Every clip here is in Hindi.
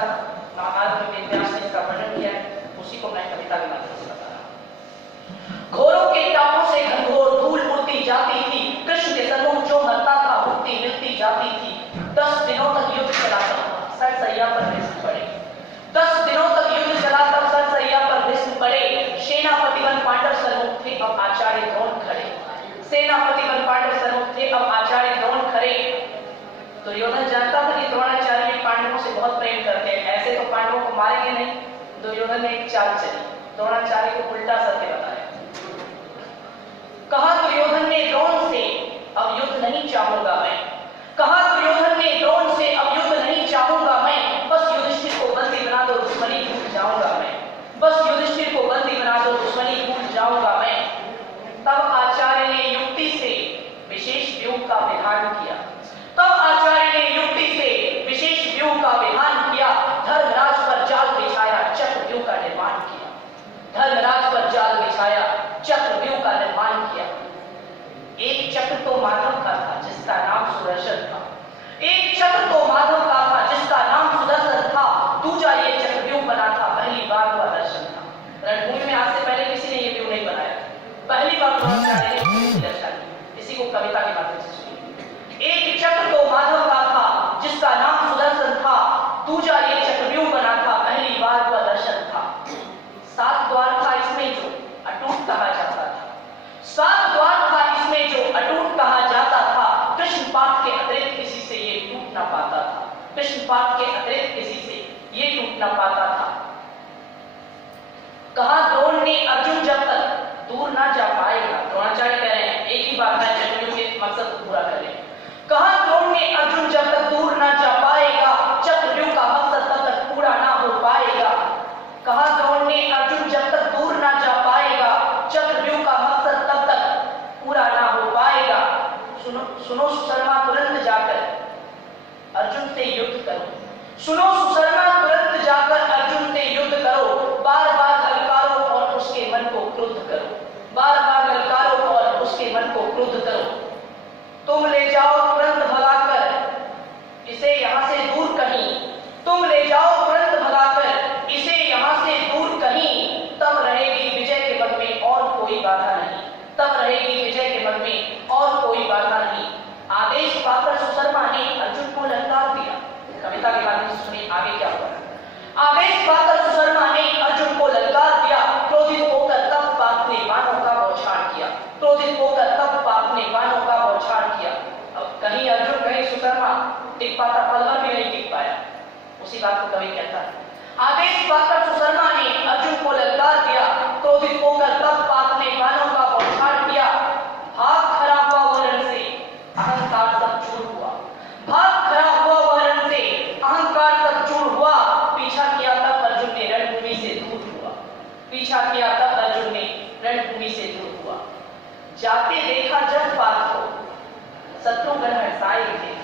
था, महाभारत में व्यास ने इसका वर्णन किया है, उसी को मैं कविता के माध्यम से बता रहा हूं। घोरों के टापों से घनघोर धूल उड़ती जाती थी, कृष्ण के सन्मुख जो मरता था मुक्ति मिलती जाती थी। 10 दिनों तक युद्ध चला था, सरसैया पर भीष्म पड़े। 10 दिनों तक युद्ध चला तब सरसैया पर भीष्म पड़े। सेनापतिगण पांडव सन्मुख थे, अब आचार्य द्रोण खड़े। सेनापतिगण पांडव सन्मुख थे, अब आचार्य द्रोण खड़े। दुर्योधन जानता था कि द्रोणाचार्य पांडवों से बहुत प्रेम करते हैं, ऐसे तो पांडवों को मारेंगे नहीं। दुर्योधन ने एक चाल चली, द्रोणाचार्य को उल्टा सत्य बताया। कहा दुर्योधन ने द्रोण से, अब युद्ध नहीं चाहूंगा मैं। कहा दुर्योधन ने द्रोण से, अब युद्ध नहीं चाहूंगा मैं। बस युधिष्ठिर को बंदी बना दो, दुश्मनी भूल जाऊंगा मैं। बस युधिष्ठिर को बंदी बना दो, दुश्मनी भूल जाऊंगा मैं। तब आचार्य ने युक्ति से विशेष व्यूह का विधान किया। तब आचार्य ने युक्ति से विशेष व्यूह का विधान किया। धर्मराज पर जाल बिछाया, चक्रव्यूह का निर्माण किया। धर्मराज पर जाल बिछाया, चक्रव्यूह का निर्माण किया। एक चक्र तो माधव का था जिसका नाम सुदर्शन था। एक चक्र तो माधव का था जिसका नाम सुदर्शन था। दूजा ये चक्रव्यूह बना था, पहली बार हुआ दर्शन था। रणभूमि में आज से पहले किसी ने ये व्यूह नहीं बनाया, पहली बार द्रोणाचार्य ने दर्शन किया। इसी को कविता के माध्यम से सुनिए। एक चक्र तो माधव का था जिसका नाम सुदर्शन था। दूजा ये चक्रव्यूह बना था, पहली बार हुआ दर्शन था। 7 द्वार था इसमें जो अटूट कहा जाता था। 7 द्वार था इसमें जो अटूट कहा जाता था। कृष्ण पाठ के अतिरिक्त किसी से ये टूट ना पाता था। कृष्ण पाठ के अतिरिक्त किसी से ये टूट ना पाता था। कहा द्रोण ने अर्जुन जब तक दूर ना जा पाएगा, द्रोणाचार्य कह रहे हैं एक ही बात है, चक्रव्यूह के मकसद को पूरा कर ले। कहा द्रोण ने अर्जुन जब तक दूर ना जा पाएगा, चक्रव्यूह का मकसद तब तक पूरा ना हो पाएगा। कहा द्रोण ने अर्जुन जब तक दूर ना जा पाएगा, चक्रव्यूह का मकसद तब तक पूरा ना हो पाएगा। सुनो सुशर्मा तुरंत जाकर अर्जुन से युद्ध करो। सुनो सुशर्मा तुरंत जाकर अर्जुन से युद्ध करो। बार बार ललकारो और उसके मन को क्रुद्ध करो। बार बार ललकारो और उसके मन को क्रुद्ध करो। तुम ले जाओ तुरंत भगाकर इसे यहां से दूर कहीं। तुम ले जाओ तुरंत भगाकर इसे यहां से दूर कहीं। तब रहेगी विजय के मन में और कोई बाधा नहीं। तब रहेगी विजय के मन में और कोई बाधा नहीं। आदेश पाकर सुशर्मा ने अर्जुन को ललकार दिया। कविता के माध्यम से सुनिए आगे क्या हुआ। आदेश पाकर सुशर्मा ने अर्जुन को ललकार दिया। क्रोधित होकर तब पाप ने बाणों का बौछार किया। क्रोधित होकर तब पाप ने बाणों का बौछार किया। अब कहीं अर्जुन कहीं सुशर्मा टिक पाता, पल भर भी नहीं टिक पाया। उसी बात को कवि कहता है। आदेश पाकर सुशर्मा ने अर्जुन को ललकार दिया। क्रोधित होकर तब पाप ने बाणों का बौछार किया। भाग खड़ा हुआ वह रण से, अहंकार सब चूर हुआ। भाग खड़ा हुआ वह रण से, अहंकार सब चूर हुआ। पीछा किया तब अर्जुन ने रणभूमि से दूर हुआ। पीछा किया तब अर्जुन ने रणभूमि से दूर हुआ। जाते देखा जब पार्थ को शत्रुगण हर्षाए थे।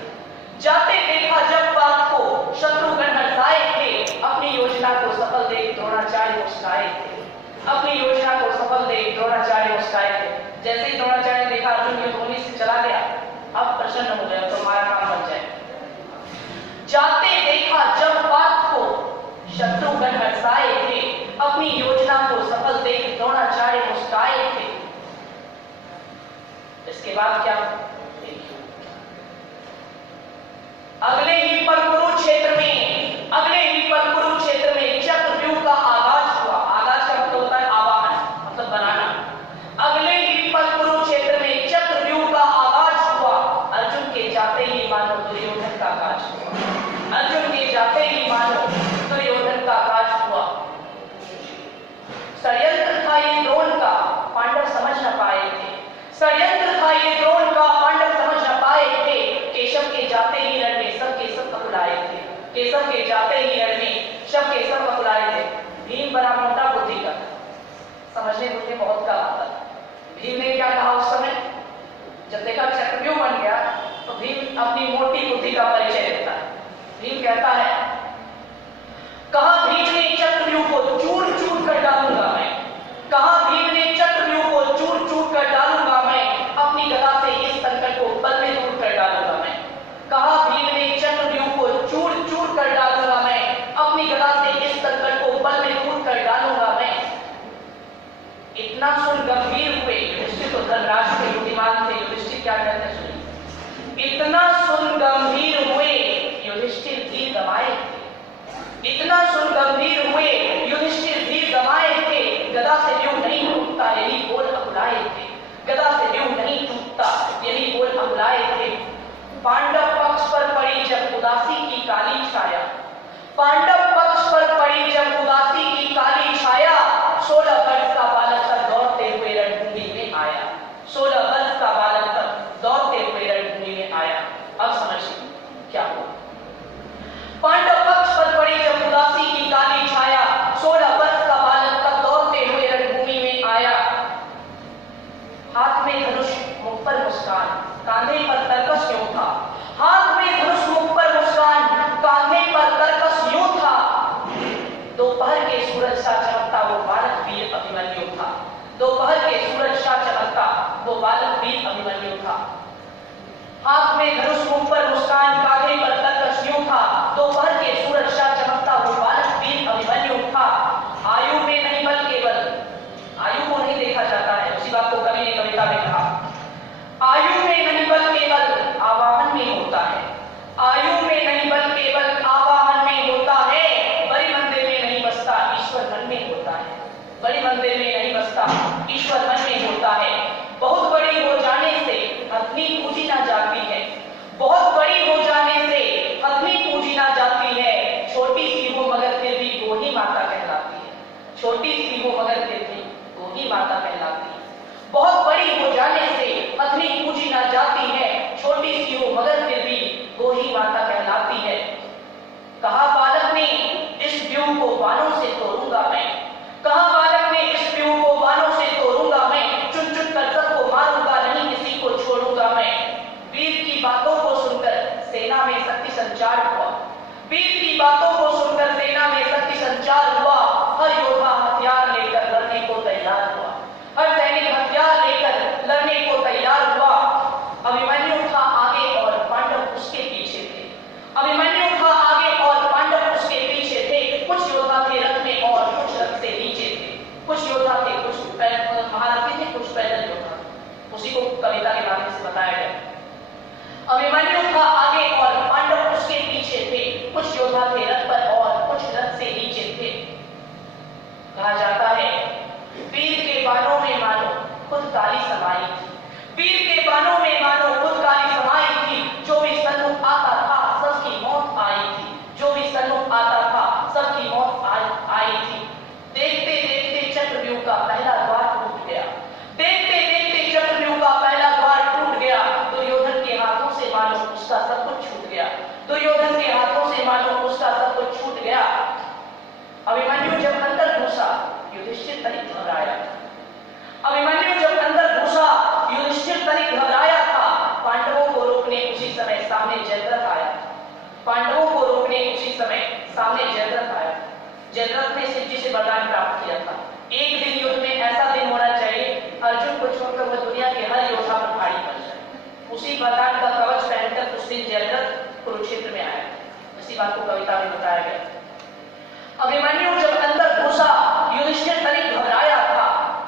जाते देखा जब पार्थ को शत्रुगण हर्षाए थे। अपनी योजना को सफल देख द्रोणाचार्य मुस्कुराए थे। अपनी योजना को सफल देख द्रोणाचार्य मुस्कुराए थे। जैसे ही द्रोणाचार्य ने देखा अर्जुन युद्धभूमि से चला गया, अब प्रसन्न हो गया, तो हमारा काम बन जाए। जाते देखा जब पार्थ को शत्रुगण हर्षाए थे। अपनी योजना को सफल देख द्रोणाचार्य मुस्कुराए थे। इसके बाद क्या? अगले ही पल कुरुक्षेत्र में, अगले ही पल कुरुक्षेत्र में चक्रव्यूह का आगाज हुआ। आगाज का मतलब होता है आवाहन, मतलब बनाना। अगले ही पल कुरुक्षेत्र में चक्रव्यूह का आगाज हुआ। अर्जुन के जाते ही मानो दुर्योधन का काज हुआ। अर्जुन के जाते ही मानो दुर्योधन का काज हुआ। षड्यंत्र था ये द्रोण का, पांडव समझ न पाए थे। षड्यंत्र था ये द्रोण का, पांडव समझ न पाए थे। केशव के जाते ही रण में सब के सब पकुलाए थे। केशव के जाते ही रण में सब के सब पकुलाए थे। भीम बड़ा मोटा बुद्धि का था, समझने बुझने बहुत कम आता था। भीम ने क्या कहा उस समय, जब देखा चक्रव्यूह बन गया तो भीम अपनी मोटी बुद्धि का परिचय देता है। भीम कहता है, कहा भीम ने चक्रव्यूह को चूर चूर कर डालूंगा मैं। कहा भीम ने चक्रव्यूह को चूर चूर कर डालूंगा मैं। अपनी गदा से इस संकट को पल में दूर कर डालूंगा मैं। कहा भीम ने चक्रव्यूह को चूर चूर कर डालूंगा मैं। इतना सुन गंभीर हुए युधिष्ठिर धीर गवाए थे, गदा से यूं नहीं टूटता यही बोल अकुलाए थे, गदा से यूं नहीं टूटता यही बोल अकुलाए थे। पांडव पक्ष पर पड़ी जब उदासी की काली छाया, पांडव पक्ष पर पड़ी जब उदासी की काली छाया, 16 वर्ष का बालक तक दौड़ते हुए रणभूमि में आया, 16 वर्ष का बालक तक दौड़ते हुए रणभूमि में आया। अब समझिए क्या हुआ। पांडव पक्ष पर पड़ी जब उदासी की काली छाया, 16 वर्ष का बालक तक दौड़ते हुए रणभूमि में आया। हाथ में धनुष मुख पर मुस्कान, कांधे पर तरकस यूं था, हाथ में धनुष मुख पर मुस्कान, कांधे पर तरकस यूं था। दोपहर के सूरज सा चमकता वो बालक वीर अभिमन्यु था, दोपहर के सूरज सा चमकता वो बालक वीर अभिमन्यु था। हाथ में धनुष मुख पर मुस्कान, कांधे पर तरकस यूं था, दोपहर के सूरज सा चमकता वो बालक वीर अभिमन्यु था। आयु में नहीं बल केवल, आयु को नहीं देखा जाता है, उसी बात को कवि ने कविता में कहा। आयु में नहीं बल केवल आवाहन में होता है, आयु में नहीं बल केवल आवाहन में होता है। बड़ी मंदिर में नहीं बसता ईश्वर मन में होता है, बड़ी मंदिर में नहीं बसता ईश्वर मन में होता है। बहुत बड़ी हो जाने से हथनी पूजी ना जाती है, बहुत बड़ी हो जाने से हथनी पूजी ना जाती है। छोटी सी हो मगर फिर भी गोही माता कहलाती है, छोटी सी हो मगर फिर भी गोही माता कहलाती है। बहुत बड़ी हो जाने से हथनी पूजी ना जाती है, छोटी सी हो मगर फिर भी गोही माता कहलाती है। कहा बालक ने इस व्यूह को बाणों से तोड़ूंगा मैं, कहा बालक ने इस व्यूह को बाणों से तोड़ूंगा मैं, चुन चुन कर सबको मारूंगा नहीं किसी को छोड़ूंगा मैं। वीर की बातों को सुनकर सेना में शक्ति संचार हुआ, वीर की बातों को सुनकर सेना में शक्ति संचार हुआ। हर योद्धा हथियार लेकर लड़ने को तैयार हुआ, हर सैनिक हथियार लेकर लड़ने को तैयार हुआ। अभिमन्यु था आगे और पांडव उसके पीछे थे, अभिमन्यु था आगे और पांडव उसके पीछे थे। कुछ योद्धा थे रथ में और कुछ रथ से नीचे थे, कुछ योद्धा थे, कुछ महारथी थे, कुछ पैदल योद्धा, उसी को कविता के माध्यम से बताया गया। अभिमन्यु था आगे और पांडव उसके पीछे थे, कुछ योद्धा थे रथ पर और कुछ रथ से नीचे थे। कहा जाता है वीर के बाणों में मानो खुद काली समाई थी, वीर के बाणों में मानो खुद काली समाई थी। जो भी सन्मुख आता था सबकी मौत आई थी, जो भी सन्मुख आता था सबकी मौत आई थी। देखते देखते चक्रव्यूह का पहला द्वार टूट गया, देखते देखते चक्रव्यूह का पहला द्वार टूट गया। दुर्योधन के हाथों से मानो उसका सब कुछ छूट गया, दुर्योधन के हाथों से मानो उसका सब कुछ छूट गया। अभिमन्यु जब अंदर घुसा युधिष्ठिर तनिक घबराया था, अभिमन्यु जब अंदर घुसा युधिष्ठिर तनिक घबराया था। पांडवों को रोकने उसी समय सामने जयद्रथ आया, पांडवों को रोकने उसी समय सामने जयद्रथ आया। जयद्रथ ने शिव जी से वरदान प्राप्त किया था, एक दिन युद्ध में ऐसा दिन होना चाहिए अर्जुन को छोड़कर वह दुनिया के हर योद्धा पर भारी पड़ जाए। उसी वरदान का कवच पहनकर उस दिन जयद्रथ कुरुक्षेत्र में आया, इसी बात को कविता में बताया गया। अभिमन्यु जब अंदर घुसा युधिष्ठिर तनिक घबराया था,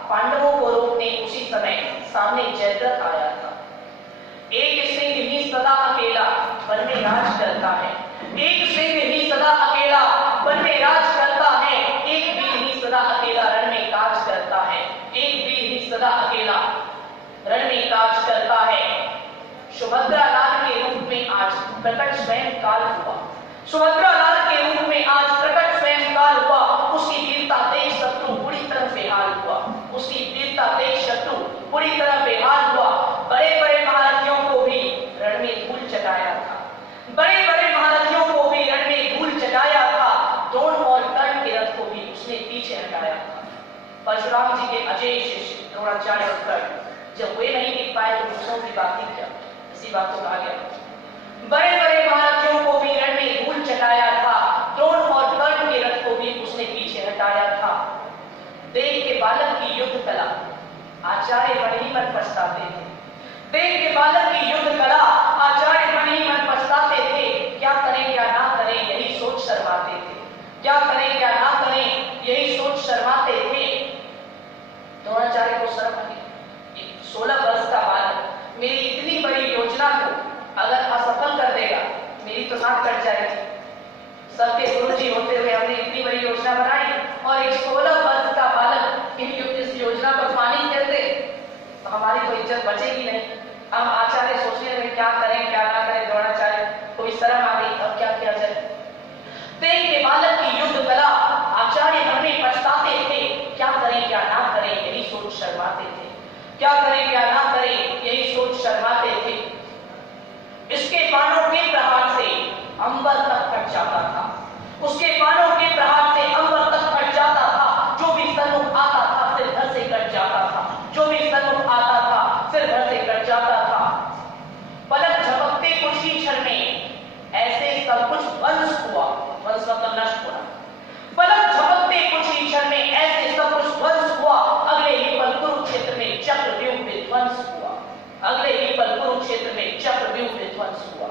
पांडवों को रोकने उसी समय सामने जयद्रथ आया था। एक सिंह ही सदा अकेला वन में राज करता है, एक सिंह ही सदा अकेला वन में राज करता है, एक वीर ही सदा अकेला रण में काज करता है, एक वीर ही सदा अकेला रण में काज करता है। सुभद्रा लाल के रूप में आज प्रकट स्वयं काल हुआ, सुभद्रा लाल के रूप में आज प्रकट स्वयं काल हुआ। उसकी वीरता देख शत्रु बुरी तरह बेहाल हुआ, उसकी वीरता देख शत्रु बुरी तरह बेहाल हुआ। बड़े बड़े महारथियों को भी रण में धूल चटाया था, बड़े बड़े महारथियों को भी रण में धूल चटाया था। द्रोण और कर्ण के रथ को भी उसने पीछे हटाया था। परशुराम जी के अजय शिष्य द्रोणाचार्य और कर्ण जब वे नहीं टिक पाए तो दूसरों की बात ही क्या, इसी बात को कहा गया। बड़े बड़े महारथियों को भी रण में धूल चटाया था, द्रोण और कर्ण के रथ को भी उसने पीछे हटाया था। देख के बालक की युद्ध कला आचार्य मन ही मन पछताते थे, देख के बालक की युद्ध कला आचार्य मन ही मन पछताते थे। क्या करें क्या ना करें यही सोच शर्माते थे, क्या करें क्या ना करें यही सोच शर्माते थे। द्रोणाचार्य को शर्म आई, 16 वर्ष का बालक मेरी इतनी बड़ी योजना को अगर असफल कर देगा मेरी तो नाक कट जाएगी, सबके गुरुजी होते हुए हमने इतनी बड़ी योजना बनाई और एक 16 वर्ष का बालक इस योजना पर पानी फेर दे तो हमारी तो इज्जत बचेगी नहीं। हम आचार्य सोचने लगे क्या करें क्या ना करें, द्रोणाचार्य कोई शर्म आ गई, अब क्या किया जाए। देख के बालक की युद्ध कला आचार्य हमें पछताते थे, क्या करें क्या ना करें यही सोच शर्माते थे, क्या करें क्या ना करें यही सोच शर्माते थे। इसके बाणों के प्रहार से अंबर तक कट जाता था, उसके बाणों के प्रहार से अंबर तक कट जाता था। जो भी सन्मुख आता था सिर धड़ से कट जाता था, जो भी सन्मुख आता था सिर धड़ से कट जाता था। पलक झपकते कुछ ही क्षण में ऐसे सब कुछ वंश हुआ, वंश मतलब नष्ट हुआ। पलक झपकते कुछ ही क्षण में ऐसे सब कुछ ध्वंस हुआ। अगले ही पल कुरुक्षेत्र में चक्रव्यूह विध्वंस हुआ, अगले ही पल कुरुक्षेत्र में चक्रव्यूह विध्वंस हुआ।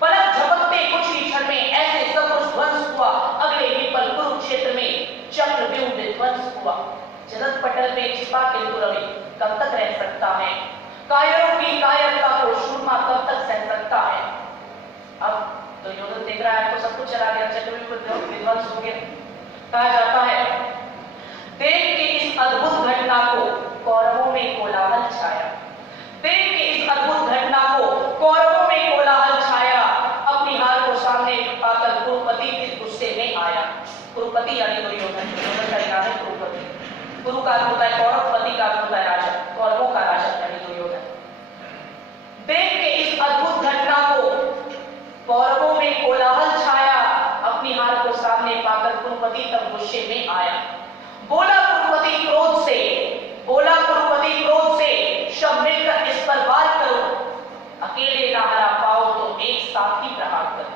पलक झपकते कुछ ही क्षण में ऐसे सब कुछ ध्वंस हुआ, अगले ही पल कुरुक्षेत्र में चक्रव्यूह विध्वंस हुआ। जरत पटल में छिपा किंतु रवि कब तक रह सकता है, कायरों की कायरता को शूरमा कब तक सह सकता है। अब तो योद्धा देख रहा है तो सब कुछ चला गया, चक्रव्यूह विध्वंस हो गया। कहा जाता है देख के इस अद्भुत घटना को कौरवों में कोलाहल छाया, देख के इस अद्भुत घटना को कौरवों में कोलाहल छाया। अपनी हार को सामने पाकर कुरुपति फिर गुस्से में आया। कुरुपति यानी दुर्योधन, दुर्योधन का नाम है कुरुपति। कुरु का अर्थ होता है कौरव, पति का अर्थ होता है राजा, कौरवों का राजा यानी दुर्योधन। देख के इस अद्भुत घटना को कौरवों में कोलाहल छाया, अपनी हार को सामने पाकर कुरुपति तब गुस्से में आया। बोला कुरुपति क्रोध से, बोला कुरुपति क्रोध से, सब मिलकर इस पर वार करो, अकेले ना हरा पाओ तो एक साथ ही प्रहार करो।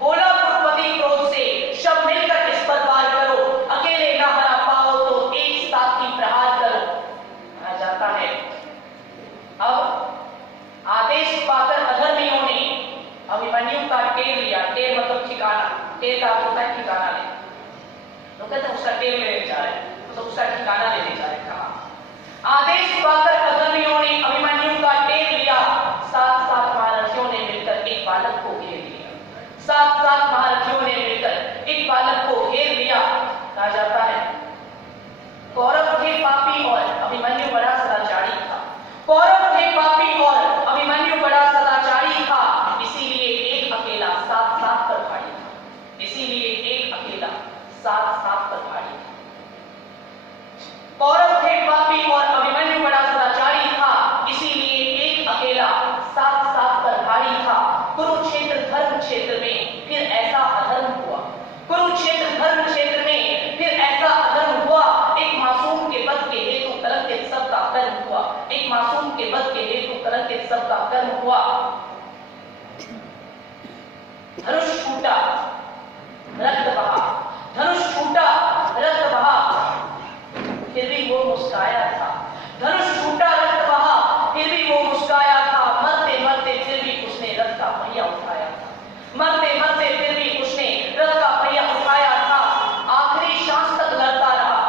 बोला कुरुपति क्रोध से, सब मिलकर इस पर वार करो, अकेले ना हरा पाओ तो एक साथ ही प्रहार करो। कहा जाता है अब आदेश पाकर अधर्मियों ने अभिमन्यु का टेर लिया। टेर मतलब ठिकाना, टेर का अर्थ होता है ठिकाना ले, तो कहते हैं उसका टेर लेने जा रहे हैं, तो उसका ठिकाना लेने जा रहे हैं। कहा आदेश पाकर अधर्मियों ने अभिमन्यु का टेर लिया। 7 महारथियों ने मिलकर एक बालक को घेर लिया, 7 महारथियों ने मिलकर एक बालक को घेर लिया। कहा जाता है कौरव थे पापी और अभिमन्यु बड़ा सदाचारी था, कौरव थे पापी और अभिमन्यु बड़ा सदाचारी था, इसीलिए एक अकेला 7 पर भारी था, इसीलिए एक अकेला 7 पर भारी था। कौरव थे पापी और अभिमन्यु बड़ा सदाचारी था, इसीलिए एक अकेला 7 पर भारी था। कुरुक्षेत्र धर्म क्षेत्र में फिर ऐसा अधर्म हुआ, कुरुक्षेत्र धर्म क्षेत्र में फिर ऐसा अधर्म हुआ। एक मासूम के वध के हेतु कलंकित सबका कर्म हुआ, एक मासूम के वध के हेतु कलंकित सबका कर्म हुआ। धनुष छूटा रक्त बहा, धनुष छूटा रक्त बहा, फिर भी वो मुस्काया था। धनुष छूटा रक्त बहा, फिर भी वो मुस्काया था। मरते मरते फिर भी उसने रथ का पहिया उठाया था, मरते मरते फिर भी उसने रथ का पहिया उठाया था। आखिरी सांस तक लड़ता रहा,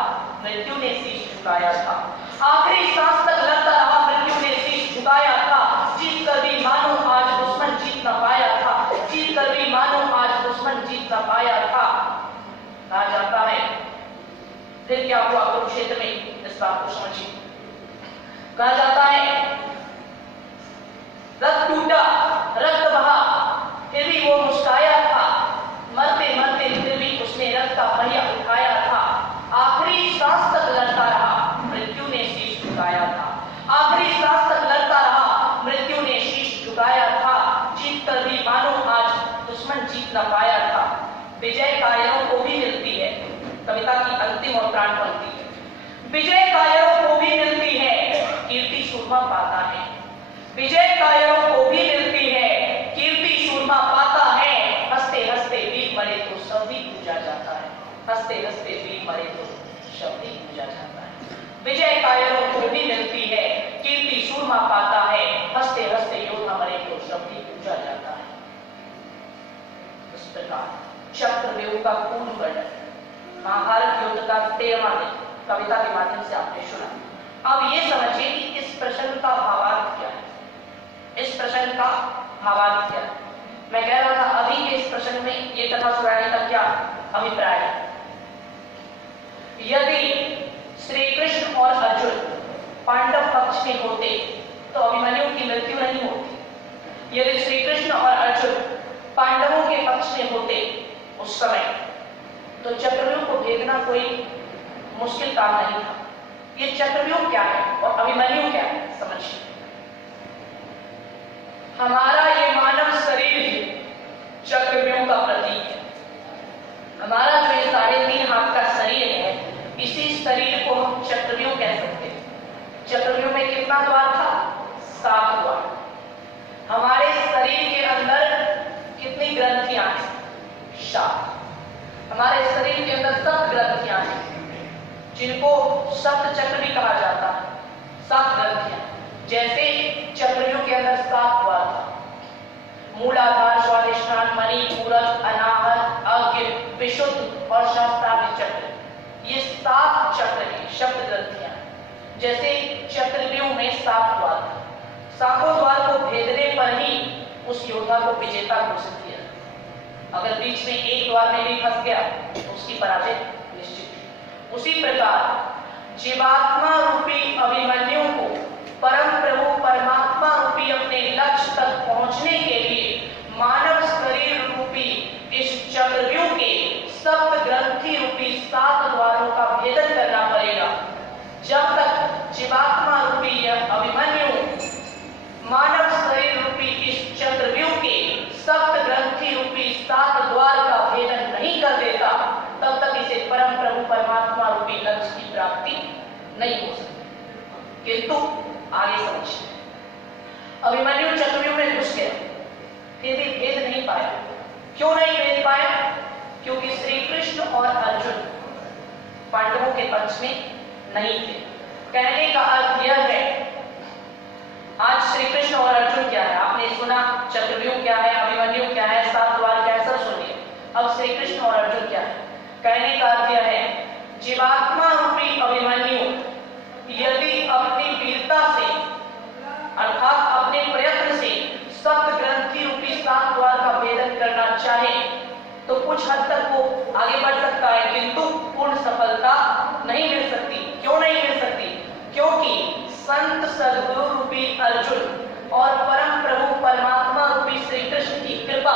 मृत्यु ने शीश झुकाया था, आखिरी सांस तक लड़ता रहा, मृत्यु ने शीश झुकाया था। जीत कर भी मानो आज दुश्मन जीत न पाया था, जीत कर भी मानो आज दुश्मन जीत न पाया था। कहा जाता है फिर क्या हुआ कुरुक्षेत्र में, इस बात को समझिए। कहा जाता है रथ टूटा रक्त बहा, फिर भी वो मुस्काया था। मरते मरते फिर भी उसने रथ का पहिया उठाया था। आखिरी सांस तक लड़ता रहा, मृत्यु ने शीश झुकाया था, आखिरी सांस तक लड़ता रहा, मृत्यु ने शीश झुकाया था। जीत कर भी मानो आज दुश्मन जीत न पाया था। विजय कायरों को भी मिलती है, कविता की अंतिम और प्राण पंक्ति है। विजय कायरों को भी मिलती है, कीर्ति सूरमा पाता है। विजय कायरों को भी मिलती है, कीर्ति सूरमा पाता है। हंसते हंसते वीर मरे तो सब भी पूजा जाता है, हंसते हंसते वीर मरे तो सब भी पूजा जाता है। विजय कायरों को भी मिलती है, कीर्ति सूरमा पाता है। हंसते हंसते योद्धा मरे तो सब भी पूजा जाता है। इस प्रकार चक्रव्यूह का पूर्ण वर्णन महाभारत युद्ध का 13वां दिन कविता के माध्यम से आपने सुना। अब ये समझिए कि इस प्रसंग का भावार्थ क्या है, इस प्रसंग का भावार्थ क्या है। मैं कह रहा था अभी के इस प्रसंग में ये कथा सुनाने का क्या अभिप्राय है। यदि श्री कृष्ण और अर्जुन पांडव पक्ष में होते तो अभिमन्यु की मृत्यु नहीं होती। यदि श्री कृष्ण और अर्जुन पांडवों के पक्ष में होते उस समय तो चक्रव्यूह को भेदना कोई मुश्किल काम नहीं था। ये चक्रव्यूह क्या है और अभिमन्यु क्या है समझिए। हमारा ये मानव शरीर ही चक्रव्यूह का प्रतीक है। हमारा जो ये 3.5 हाथ का शरीर है, इसी शरीर को हम चक्रव्यूह कह सकते हैं। चक्रव्यूह में कितना द्वार था? 7 द्वार। हमारे शरीर के अंदर कितनी ग्रंथियां हैं? 7। हमारे शरीर के अंदर 7 ग्रंथियां हैं जिनको सप्त चक्र भी कहा जाता है। 7 ग्रंथियां, जैसे चक्रव्यूह के अंदर 7 द्वार था। मूलाधार, स्वादिष्ठान, मणि, पूरक, अनाहत, अग्नि, विशुद्ध और शास्त्रार्थ चक्र, ये 7 चक्र हैं, शब्द ग्रंथियां। जैसे चक्रव्यूह में 7 द्वार था, 7 द्वार को भेदने पर ही उस योद्धा को विजेता घोषित किया। अगर बीच में एक द्वार में भी फंस गया तो उसकी पराजय निश्चित थी। उसी प्रकार जीवात्मा रूपी अभिमन्यु को परम प्रभु परमात्मा रूपी अपने लक्ष्य तक पहुंचने के लिए मानव शरीर रूपी इस चक्रव्यूह के सप्त ग्रंथि रूपी 7 द्वारों का भेदन करना पड़ेगा। जब तक जीवात्मा रूपी यह अभिमन्यु मानव शरीर रूपी इस चक्रव्यूह के सप्त ग्रंथि रूपी 7 द्वार का भेदन नहीं कर देता, तब तक इसे परम प्रभु परमात्मा रूपी लक्ष्य की प्राप्ति नहीं हो सकती। किंतु आगे समझिए, अभिमन्यु चक्रव्यूह में घुस गया, फिर भी भेद नहीं पाया। क्यों नहीं भेद पाया? क्योंकि श्री कृष्ण और अर्जुन पांडवों के पक्ष में नहीं थे। कहने का अर्थ यह है, आज श्री कृष्ण और अर्जुन क्या है आपने सुना, चक्रव्यूह क्या है, अभिमन्यु क्या है, 7 द्वार क्या है, सब सुनिए। अब श्री कृष्ण और अर्जुन क्या है? कहने का अर्थ यह है, जीवात्मा रूपी अभिमन्यु यदि अपनी वीरता से अर्थात अपने प्रयत्न से सप्त ग्रंथि रूपी 7 द्वार का भेदन करना चाहे तो कुछ हद तक वो आगे बढ़ सकता है, किंतु पूर्ण सफलता नहीं मिल सकती। क्यों नहीं मिल सकती? क्योंकि संत सद्गुरु रूपी अर्जुन और परम प्रभु परमात्मा रूपी श्री कृष्ण की कृपा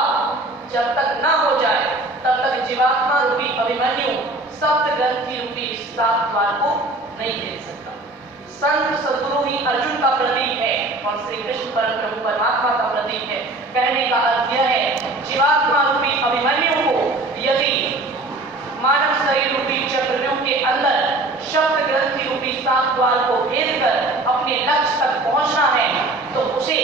जब तक ना हो जाए तब तक जीवात्मा रूपी अभिमन्यु सप्त ग्रंथि रूपी 7 द्वार को नहीं भेद सकता। संत सद्गुरु ही अर्जुन का प्रतीक है और श्री कृष्ण परम प्रभु परमात्मा का प्रतीक है। कहने का अर्थ यह है, जीवात्मा रूपी अभिमन्यु को यदि मानव शरीर रूपी चक्रव्यूह के अंदर शब्द ग्रंथि रूपी 7 द्वार को भेद कर अपने लक्ष्य तक पहुंचना है तो उसे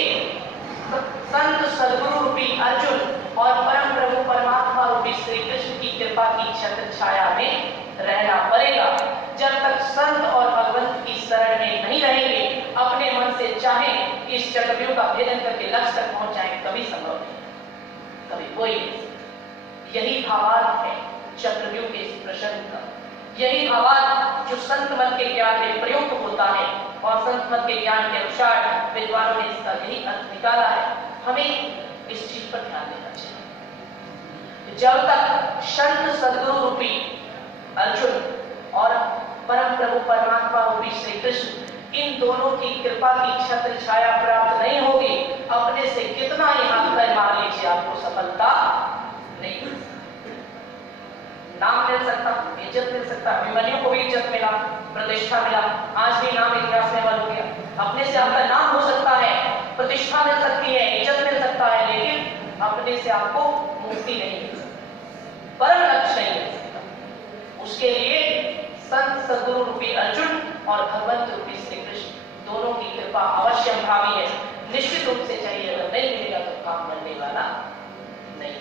संत सद्गुरु रूपी अर्जुन और परम प्रभु परमात्मा रूपी श्री कृष्ण की कृपा की छत्र छाया में रहना पड़ेगा। जब तक संत और भगवंत की शरण में नहीं रहेंगे, अपने मन से चाहे कि इस चक्रव्यूह का भेदन करके लक्ष्य तक पहुंच जाए, कभी संभव नहीं, कभी कोई नहीं। यही भावार्थ है चक्रव्यूह के इस प्रसंग का। यही भावार्थ जो संत मत के ज्ञान में प्रयुक्त होता है और संत मत के ज्ञान के अनुसार विद्वानों ने इसका यही अर्थ निकाला है। हमें इस चीज पर ध्यान देना चाहिए। जब तक संत सद्गुरु रूपी अर्जुन और परम प्रभु परमात्मा रूपी श्री कृष्ण इन दोनों की कृपा की छत्र छाया प्राप्त नहीं होगी, अपने से कितना ही हाथ पैर मार लीजिए आपको सफलता नहीं मिल सकती। नाम मिल सकता, इज्जत मिल सकता, अभिमन्यु को भी इज्जत मिला, प्रतिष्ठा मिला, आज भी नाम इतिहास में बन गया। अपने से आपका नाम हो सकता है, प्रतिष्ठा मिल सकती है, इज्जत मिल सकता है, लेकिन अपने से आपको मुक्ति नहीं मिल सकती, परम लक्ष्य नहीं मिल सकता। उसके लिए संत सद्गुरु रूपी अर्जुन और भगवंत रूपी श्री कृष्ण दोनों की कृपा अवश्य भावी है, निश्चित रूप से चाहिए। अगर नहीं मिलेगा तो काम बनने वाला नहीं।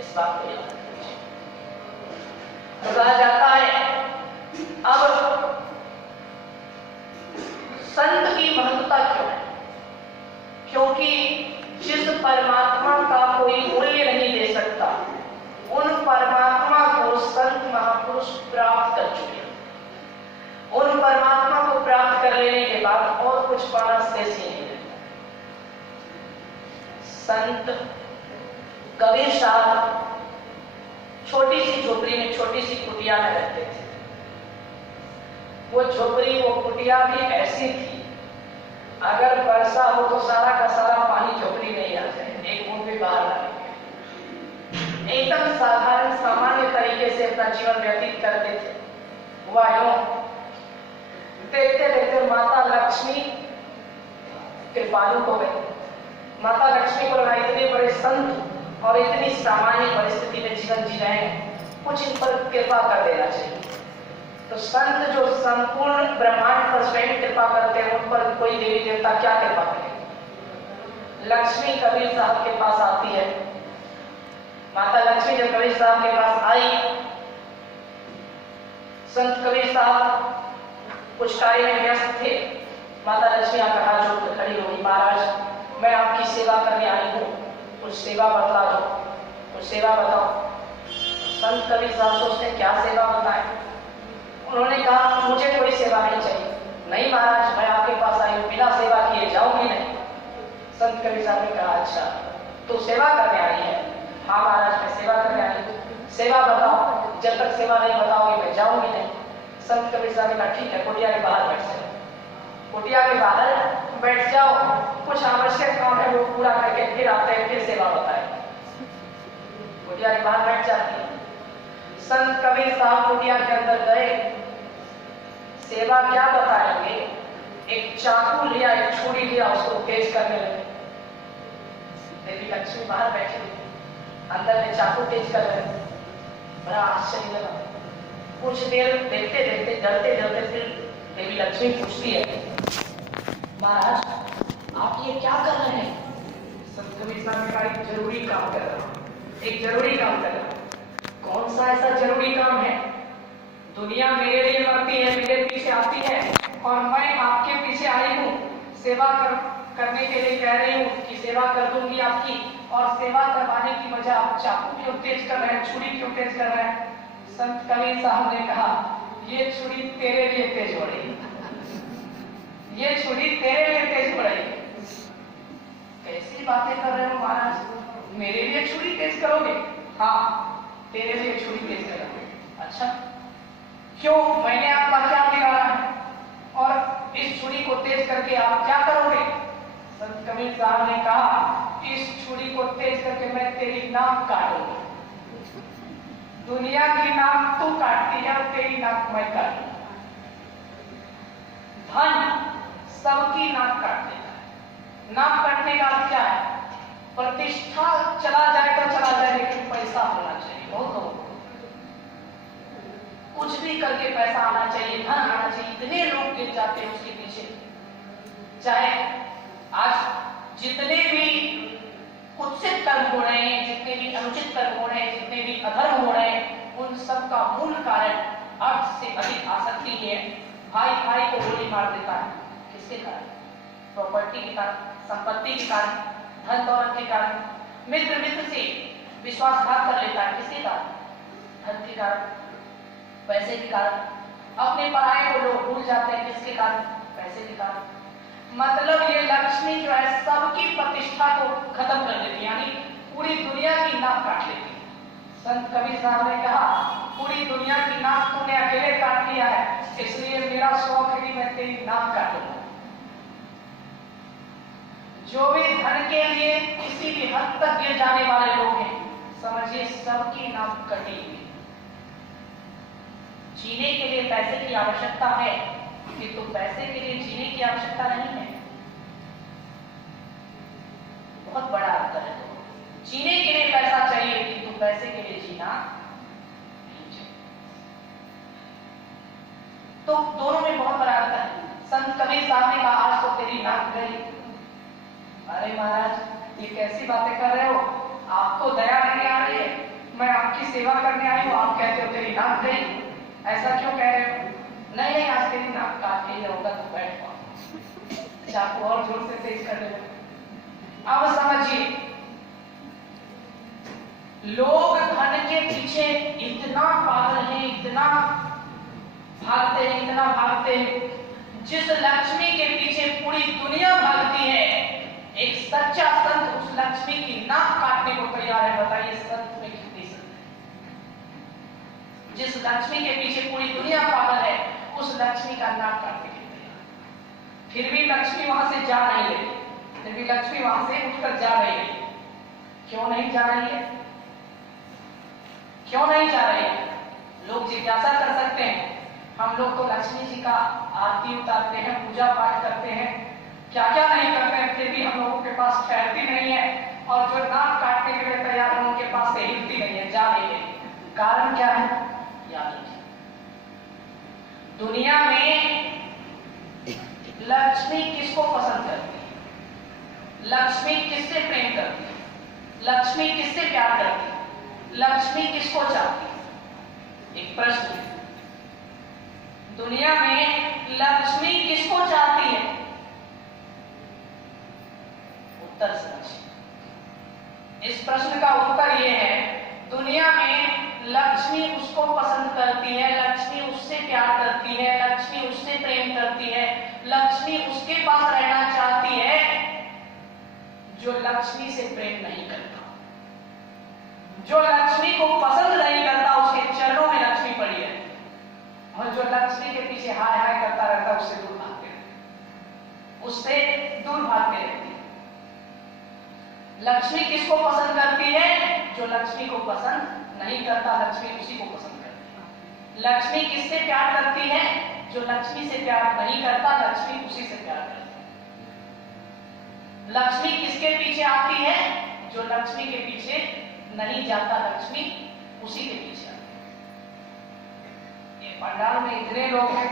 इस बात को याद रखिए। कहा जाता है, अब संत की महत्वता क्यों है? क्योंकि जिस परमात्मा का कोई मूल्य नहीं दे सकता, उन परमात्मा को संत महापुरुष प्राप्त कर चुके। उन परमात्मा को प्राप्त कर लेने के बाद और कुछ पाना शेष ही नहीं रहता। संत कबीर साहब छोटी सी झोपड़ी में, छोटी सी कुटिया में रहते थे। वो झोपड़ी, वो कुटिया भी ऐसी थी, अगर वर्षा हो तो सारा का सारा पानी झोपड़ी में ही आ जाए, एक बूंद भी बाहर ना निकले। एकदम साधारण सामान्य तरीके से अपना जीवन व्यतीत करते थे। हुआ यूं, देखते देखते माता लक्ष्मी कृपालु हो गई। माता लक्ष्मी को लगा इतने बड़े संत और इतनी सामान्य परिस्थिति में जीवन जी रहे हैं, कुछ इन पर कृपा कर देना चाहिए। तो संत जो संपूर्ण ब्रह्मांड पर स्वयं कृपा करते हैं, उन पर कोई देवी देवता क्या कृपा करे। लक्ष्मी कबीर साहब के पास आती है। माता लक्ष्मी जब कबीर साहब के पास आई, संत कबीर साहब कुछ कार्य में व्यस्त थे। माता लक्ष्मी आकर हाथ जोड़कर खड़ी हो गई, महाराज मैं आपकी सेवा करने आई हूँ, कुछ सेवा बतला दो, कुछ सेवा बताओ। संत कबीर साहब सोचते क्या सेवा बताएं। उन्होंने कहा मुझे कोई सेवा नहीं चाहिए। नहीं महाराज, मैं आपके पास आई हूँ, बिना सेवा किए जाऊंगी नहीं। संत कबीर साहब ने कहा अच्छा तो सेवा करने आई है। हाँ महाराज मैं सेवा करने आई हूँ, सेवा बताओ, जब तक सेवा नहीं बताओगे मैं जाऊंगी नहीं। संत कबीर साहब ने कहा ठीक है, कुटिया के बाहर बैठ जाओ। कुटिया के बाहर बैठ जाओ, कुछ आवश्यक काम है वो पूरा करके फिर आते हैं, फिर सेवा बताए। कुटिया के बाहर बैठ जाती है। संत कबीर साहब कुटिया के अंदर गए, सेवा क्या बताएंगे, एक चाकू लिया, एक छुरी लिया, उसको तेज करने लगे। देवी लक्ष्मी बाहर बैठी हुई, अंदर में चाकू तेज कर रहे। बड़ा आश्चर्य लगा। कुछ देर देखते देखते, डरते डरते फिर देवी लक्ष्मी पूछती है महाराज आप ये क्या कर रहे हैं। संत कबीर साहब ने कहा एक जरूरी काम कर रहा हूं, एक जरूरी काम कर रहा हूं। कौन सा ऐसा जरूरी काम है। दुनिया मेरे लिए मरती है, मेरे पीछे आती है, और मैं आपके पीछे आई हूँ, सेवा करने के लिए कह रही हूँ कि सेवा कर दूंगी आपकी, और सेवा करवाने की वजह आप चाकू क्यों तेज कर रहे हैं, छुरी क्यों तेज कर रहे हैं। संत कबीर साहब ने कहा ये छुरी तेरे लिए तेज हो रही है, ये छुरी तेरे लिए तेज हो रही है। कैसी बातें कर रहे हो महाराज, मेरे लिए छुरी तेज करोगे। हाँ तेरे लिए छुरी तेज करोगे। अच्छा क्यों, मैंने आपका क्या बिगाड़ा है, और इस छुरी को तेज करके आप क्या करोगे। संत कबीर साहब ने कहा इस छुरी को तेज करके मैं तेरी नाक काटूंगा। दुनिया की नाक तू काटती है और तेरी नाक मैं काटूंगा। धन सबकी नाक काट देता है। नाक काटने का अर्थ क्या है, प्रतिष्ठा चला जाए तो चला जाए, लेकिन पैसा होना चाहिए। बहुत कुछ भी करके पैसा आना चाहिए, धन आना चाहिए। इतने लोग गिर जाते हैं उसके पीछे। चाहे आज जितने भी कुत्सित कर्म हो रहे हैं, जितने भी अनुचित कर्म हो रहे हैं, जितने भी अधर्म हो रहे हैं, उन सब का मूल कारण अर्थ से अधिक आसक्ति है। भाई भाई को गोली मार देता है, किसके कारण, प्रॉपर्टी के कारण, संपत्ति के कारण, धन दौलत के कारण। मित्र मित्र से विश्वासघात कर लेता है, किसके कारण, धन के कारण, पैसे के कारण। अपने पराये को लोग भूल जाते हैं, किसके कारण, पैसे के कारण। मतलब ये लक्ष्मी जो है सबकी प्रतिष्ठा को खत्म कर देती है, यानी पूरी दुनिया की नाक काट लेती है। संत कबीर साहब ने कहा पूरी दुनिया की नाक तूने अकेले काट लिया है, इसलिए मेरा शौक है कि मैं तेरी नाक काटूंगा। जो भी धन के लिए किसी भी हद तक गिर जाने वाले लोग हैं, समझिए सबकी नाक कटी हुई। जीने के लिए पैसे की आवश्यकता है, किंतु पैसे के लिए जीने की आवश्यकता नहीं है। बहुत बड़ा अंतर है। तो जीने के लिए पैसा चाहिए, किंतु पैसे के लिए जीना नहीं चाहिए। तो दोनों में बहुत बड़ा अंतर है। संत कबीर साहब ने कहा आज तो तेरी नाक गई। अरे महाराज ये कैसी बातें कर रहे हो, आपको दया नहीं आ रही है, मैं आपकी सेवा करने आई हूँ, आप कहते हो तेरी नाक गई, ऐसा क्यों कह रहे हो। नहीं नहीं आज तेरी नाक काट के होगा तो बैठ पाओ। चाकू और जोर से तेज कर दे। अब समझिए लोग धन के पीछे इतना पागल हैं, इतना भागते हैं, इतना भागते हैं। जिस लक्ष्मी के पीछे पूरी दुनिया भागती है, एक सच्चा संत उस लक्ष्मी की नाक काटने को तैयार है। बताइए संत में कितनी संत है। जिस लक्ष्मी के पीछे पूरी दुनिया पागल है, उस लक्ष्मी का नाक काटने के लिए तैयार। फिर भी लक्ष्मी वहां से जा नहीं रही, फिर भी लक्ष्मी वहां से उठकर जा रही है। क्यों नहीं जा रही है? क्यों नहीं जा रही है? लोग जिज्ञासा कर सकते हैं। हम लोग तो लक्ष्मी जी का आरती उतारते हैं, पूजा पाठ करते हैं, क्या क्या नहीं करते हैं, फिर भी हम लोगों के पास ठहरती नहीं है, और जो नाक काटने के लिए तैयार है उनके पास से हिलती नहीं है, जा रही है। कारण क्या है? याद रखिए, दुनिया में लक्ष्मी किसको पसंद करती है? लक्ष्मी किससे प्रेम करती है? लक्ष्मी किससे प्यार करती है? लक्ष्मी किसको चाहती है? एक प्रश्न है। दुनिया में लक्ष्मी किसको चाहती है? उत्तर समझिए। इस प्रश्न का उत्तर यह है, दुनिया में लक्ष्मी उसको पसंद करती है, लक्ष्मी उससे प्यार करती है, लक्ष्मी उससे प्रेम करती है, लक्ष्मी उसके पास रहना चाहती है जो लक्ष्मी से प्रेम नहीं करता, जो लक्ष्मी को पसंद नहीं करता, उसके चरणों में लक्ष्मी पड़ी है। और जो लक्ष्मी के पीछे हाय हाय करता रहता है, उससे दूर भागते रहते, उससे दूर भागते रहते। लक्ष्मी किसको पसंद करती है? जो लक्ष्मी को पसंद नहीं करता, लक्ष्मी उसी को पसंद करती है। लक्ष्मी किससे प्यार करती है? जो लक्ष्मी से प्यार नहीं करता, लक्ष्मी उसी से प्यार करती है। लक्ष्मी किसके पीछे आती है? जो लक्ष्मी के पीछे नहीं जाता, लक्ष्मी उसी के पीछे आती है। ये पंडाल में इतने लोग हैं,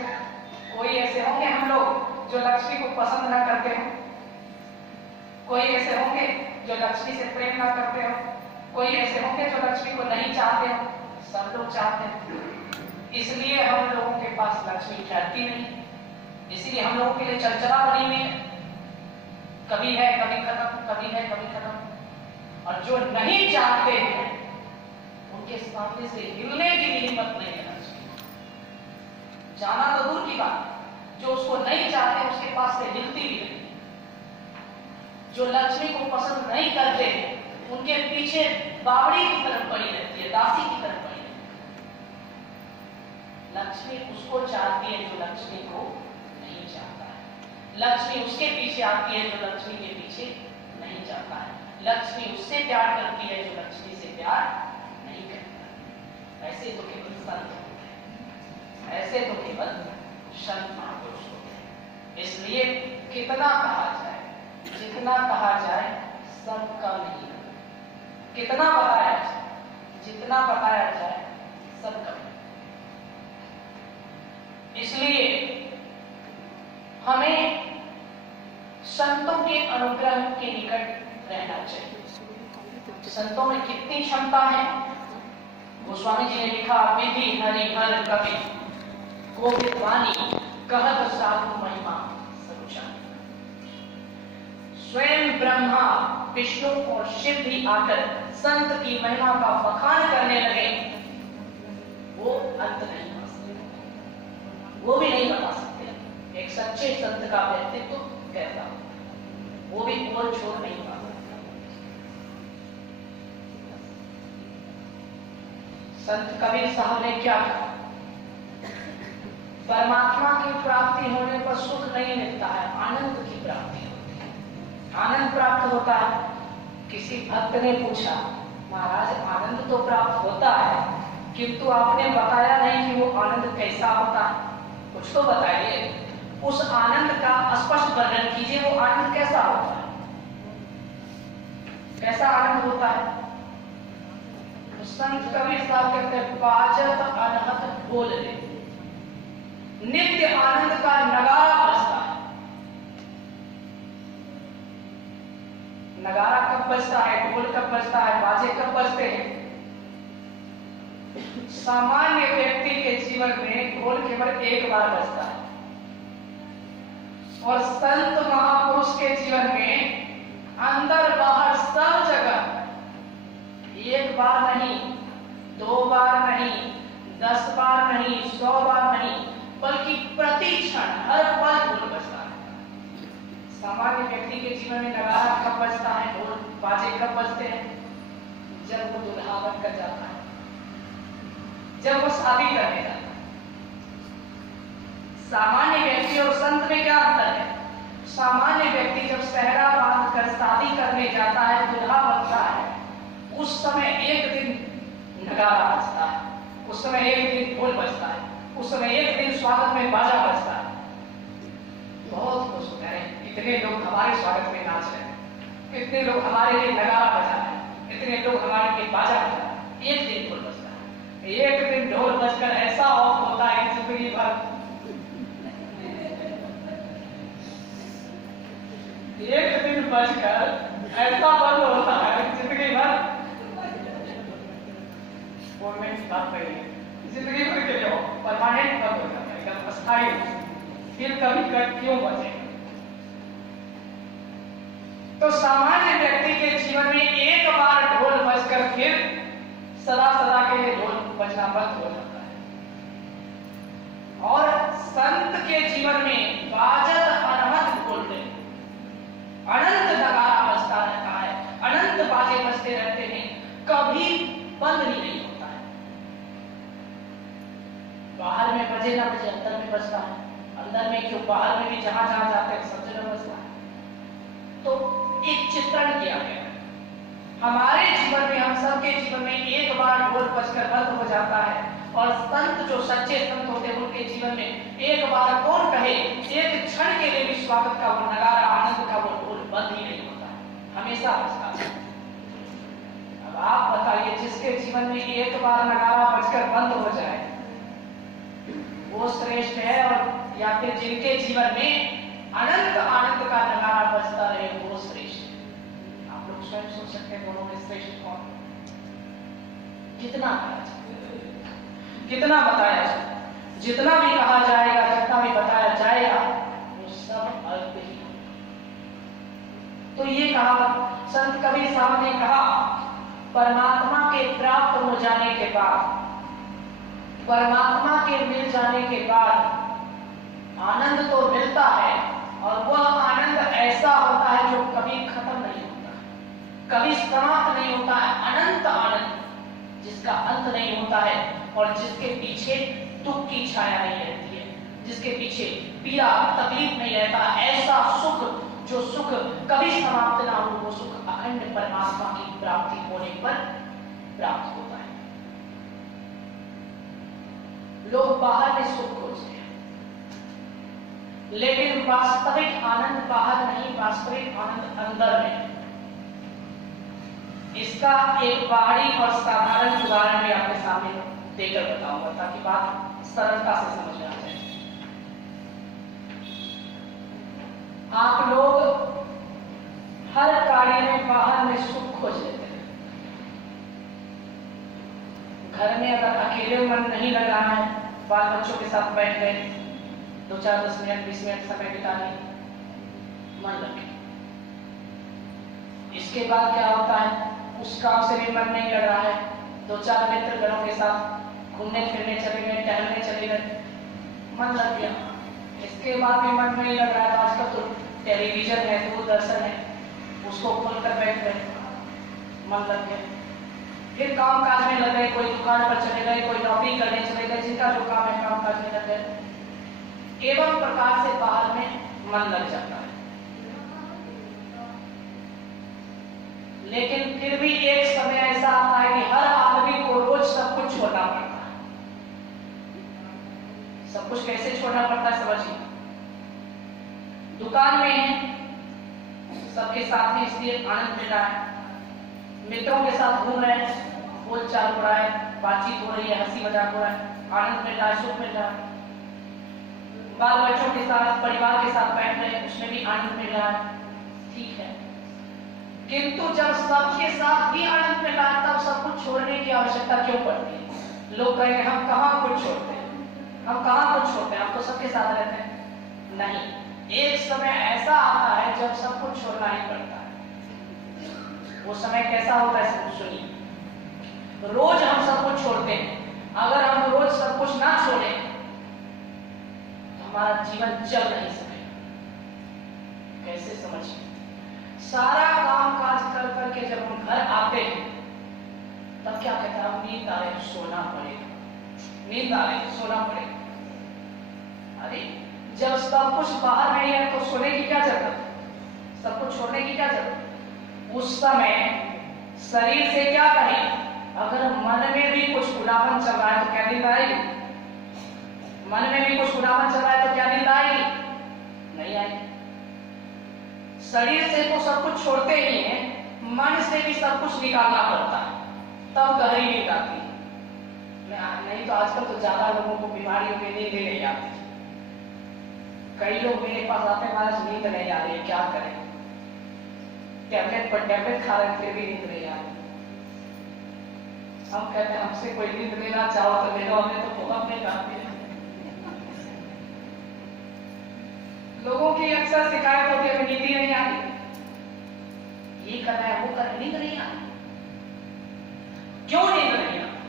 कोई ऐसे होंगे हम लोग जो लक्ष्मी को पसंद ना करते हो, कोई ऐसे होंगे जो लक्ष्मी से प्रेम ना करते हो, कोई ऐसे होंगे जो लक्ष्मी को नहीं चाहते हो। सब लोग चाहते हैं, इसलिए हम लोगों के पास लक्ष्मी ठहरती नहीं, इसलिए हम लोगों के लिए चलचला बनी हुई है, कभी है कभी खत्म, कभी है कभी खत्म। और जो नहीं चाहते हैं उनके सामने से हिलने की भी हिम्मत नहीं है लक्ष्मी। जाना तो दूर की बात, जो उसको नहीं चाहते उसके पास से हिलती भी नहीं। जो लक्ष्मी को पसंद नहीं करते उनके पीछे बावड़ी की तरफ पड़ी रहती है, दासी की तरफ पड़ी रहती है। लक्ष्मी उसको चाहती है जो लक्ष्मी को नहीं चाहता है, लक्ष्मी उसके पीछे आती है जो लक्ष्मी के पीछे नहीं जाता है, लक्ष्मी उससे प्यार करती है जो लक्ष्मी से प्यार नहीं करता। ऐसे तो केवल संत होते हैं, ऐसे तो केवल संत महापुरुष होते हैं। इसलिए कितना कहा जाए, जितना कहा जाए सब कम नहीं, कितना बताया जाए, जितना बताया जाए सब कम। इसलिए हमें संतों के अनुग्रह के निकट रहना चाहिए। संतों में कितनी क्षमता है? गोस्वामी जी ने लिखा, विधि हरिहर कवि गोविंद वाणी कहत साधु महिमा समुचा। स्वयं ब्रह्मा विष्णु और शिव भी आकर संत की महिमा का बखान करने लगे, वो अंत नहीं पा सकते, वो भी नहीं बता सकते एक सच्चे संत का व्यक्तित्व कैसा, वो भी कोई छोड़ नहीं पा सकता। संत कबीर साहब ने क्या कहा? परमात्मा की प्राप्ति होने पर सुख नहीं मिलता है, आनंद की प्राप्ति होती है, आनंद प्राप्त होता है। किसी भक्त ने पूछा, महाराज आनंद तो प्राप्त होता है, किंतु आपने बताया नहीं कि वो आनंद कैसा होता है, कुछ तो बताइए। उस आनंद का स्पष्ट वर्णन कीजिए, वो आनंद कैसा होता है, कैसा आनंद होता है? संत कबीर साहब कहते हैं, बाजत अनहत ढोल रे, नित्य आनंद का नगारा बजता है। नगारा कब बजता है, ढोल कब बजता है, बाजे कब बजते हैं? सामान्य व्यक्ति के जीवन में ढोल केवल एक बार बजता है, और संत महापुरुष के जीवन में अंदर बाहर सब जगह एक बार नहीं, 2 बार नहीं, 10 बार नहीं, 100 बार नहीं, बल्कि प्रति क्षण हर पल ढोल बजता है। सामान्य व्यक्ति के जीवन में नगाड़ा कब बजता है, ढोल बाजे कब बजते हैं? जब वो दुल्हा बनकर जाता है, जब वो शादी करने जाता है। सामान्य व्यक्ति और संत में क्या अंतर है? सामान्य व्यक्ति जब सेहरा बांध कर शादी करने जाता है, दुल्हा बनता है, उस समय एक दिन नगाड़ा बजता है, उस समय एक दिन ढोल बजता है, उस समय एक दिन स्वागत में बाजा बजता है। बहुत खुश होते हैं, इतने लोग हमारे स्वागत में नाच रहे हैं, इतने लोग हमारे लिए नगाड़ा बजा रहे हैं, इतने लोग हमारे लिए बाजा बजा रहे हैं। एक दिन ढोल बजता है, एक दिन ढोल बजकर ऐसा ऑफ होता है कि जिंदगी भर, एक दिन बजकर ऐसा बंद होता है जिंदगी भर, बात करिए, जिंदगी भर के लिए परमानेंट बंद हो जाता है, एकदम अस्थायी। फिर कभी क्यों बचे? तो सामान्य व्यक्ति के जीवन में एक बार ढोल बजकर फिर सदा सदा के लिए ढोल बजना बंद हो जाता है। और संत के जीवन में बाजत अनहद बोलते, अनंत नगाड़ा बजता रहता है, अनंत बाजे बजते रहते हैं, कभी बंद ही नहीं होता है। बाहर में बजे ना बजे, अंदर में बजता है, अंदर में क्यों, बाहर में भी जहां जहां जाते हैं सब जगह बजता है। तो एक चित्रण किया गया है हमारे जीवन में, हम सबके जीवन में एक बार ढोल बजकर बंद हो जाता है। और संत जो सच्चे संत होते हैं उनके जीवन में एक बार कौन कहे, एक क्षण के लिए भी स्वागत का वो नगाड़ा, आनंद का वो ढोल बंद ही नहीं होता है, हमेशा बजता है। अब आप बताइए, जिसके जीवन में एक बार नगाड़ा बजकर बंद हो जाए वो श्रेष्ठ है, और या फिर जिनके जीवन में अनंत आनंद का नगाड़ा बजता रहे वो श्रेष्ठ है। आप लोग स्वयं सोच सकते हैं दोनों में श्रेष्ठ कौन? कितना कहा जाए, कितना बताया जाए, जितना भी कहा जाएगा, जितना भी बताया जाएगा, वो सब अल्प ही। तो ये कहा संत कबीर साहब ने कहा, परमात्मा के प्राप्त हो जाने के बाद, परमात्मा के मिल जाने के बाद आनंद तो मिलता है, और वह आनंद ऐसा होता है जो कभी खत्म नहीं होता, कभी समाप्त नहीं होता है। अनंत आनंद जिसका अंत नहीं होता है, और जिसके पीछे दुख की छाया नहीं रहती है, जिसके पीछे पीड़ा तकलीफ नहीं रहता, ऐसा सुख जो सुख कभी समाप्त ना हो, वो सुख अखंड परमात्मा की प्राप्ति होने पर प्राप्त होता है। लोग बाहर में सुख खोजते हैं, लेकिन वास्तविक आनंद बाहर नहीं, वास्तविक आनंद अंदर में। इसका एक बाहरी और साधारण उदाहरण भी आपके सामने देकर बताऊंगा, ताकि बात सरलता से समझ में आ जाए। आप लोग हर कार्य में बाहर में सुख खोज लेते हैं। घर में अगर अकेले मन नहीं लग रहा है, बाल बच्चों के साथ बैठ गए, 2-4-10 मिनट 20 मिनट समय बिता लिए, मन लग गया। इसके बाद क्या होता है, उस काम से भी मन नहीं लग रहा है, 2-4 मित्र गणों के साथ घूमने फिरने चले गए, टहलने चले गए, मन लग गया। इसके बाद भी मन नहीं लग रहा है, तो आजकल तो टेलीविजन है, दूरदर्शन है, उसको खोलकर बैठ गए, मन लग गया। फिर काम काज में लग गए, कोई दुकान पर चले गए, कोई नौकरी करने चले गए, जिनका जो काम है काम काज में लग गए। एवं प्रकार से बाहर में मन लग जाता है। लेकिन फिर भी एक समय ऐसा आता है कि हर आदमी को रोज सब कुछ छोड़ना पड़ता है। सब कुछ कैसे छोड़ना पड़ता है समझिए। दुकान में है, सबके साथ में इसलिए आनंद मिल रहा है, मित्रों के साथ घूम रहे हैं, बोल चाल हो रहा है, बातचीत हो रही है, हंसी मजाक हो रहा है, आनंद मिल रहा है, सुख मिल रहा है। बाल बच्चों के साथ, परिवार के साथ बैठ रहे हैं, उसमें भी आनंद मिल रहा है, ठीक है। किंतु जब सबके साथ भी आनंद मिल रहा है, तब सब कुछ छोड़ने की आवश्यकता क्यों पड़ती है? लोग कहेंगे हम कहाँ कुछ छोड़ते हैं, हम कहाँ कुछ छोड़ते हैं, हम तो सबके साथ रहते हैं। नहीं, एक समय ऐसा आता है जब सब कुछ छोड़ना ही पड़ता है। वो समय कैसा होता है सब सुनिए। रोज हम सब कुछ छोड़ते हैं, अगर हम रोज सब कुछ ना छोड़े तो हमारा जीवन चल नहीं सकेगा। कैसे समझिए, सारा काम काज कर करके जब हम घर आते हैं तब क्या कहता है, नींद आ रही सोना पड़ेगा, नींद आ रही सोना पड़ेगा। अरे जब सब कुछ बाहर नहीं है तो सोने की क्या जरूरत, सब कुछ छोड़ने की क्या जरूरत। उस समय शरीर से क्या कहे, अगर मन में भी कुछ बुलावन चल रहा है तो क्या नींद आएगी, मन में भी कुछ बुलावन चल रहा है तो क्या नींद आएगी, नहीं आएगी। शरीर से तो सब कुछ छोड़ते ही हैं, मन से भी सब कुछ निकालना पड़ता है, तब गहरी नींद आती है। नहीं तो आजकल तो ज्यादा लोगों को बीमारियों की नींद नहीं आती। कई लोग मेरे पास आते हैं, हमारा नींद नहीं आ रही है, क्या करें, टैबलेट पर टैबलेट खा रहे हैं फिर भी नींद नहीं आ रही। हम कहते हैं हमसे कोई नींद लेना चाहो तो ले लो, हमें तो बहुत नहीं कहते। लोगों की अक्सर शिकायत होती है हमें नींद ही नहीं आती, ये कर रहा है वो कर रहा है, नींद नहीं आती। क्यों नींद नहीं आती,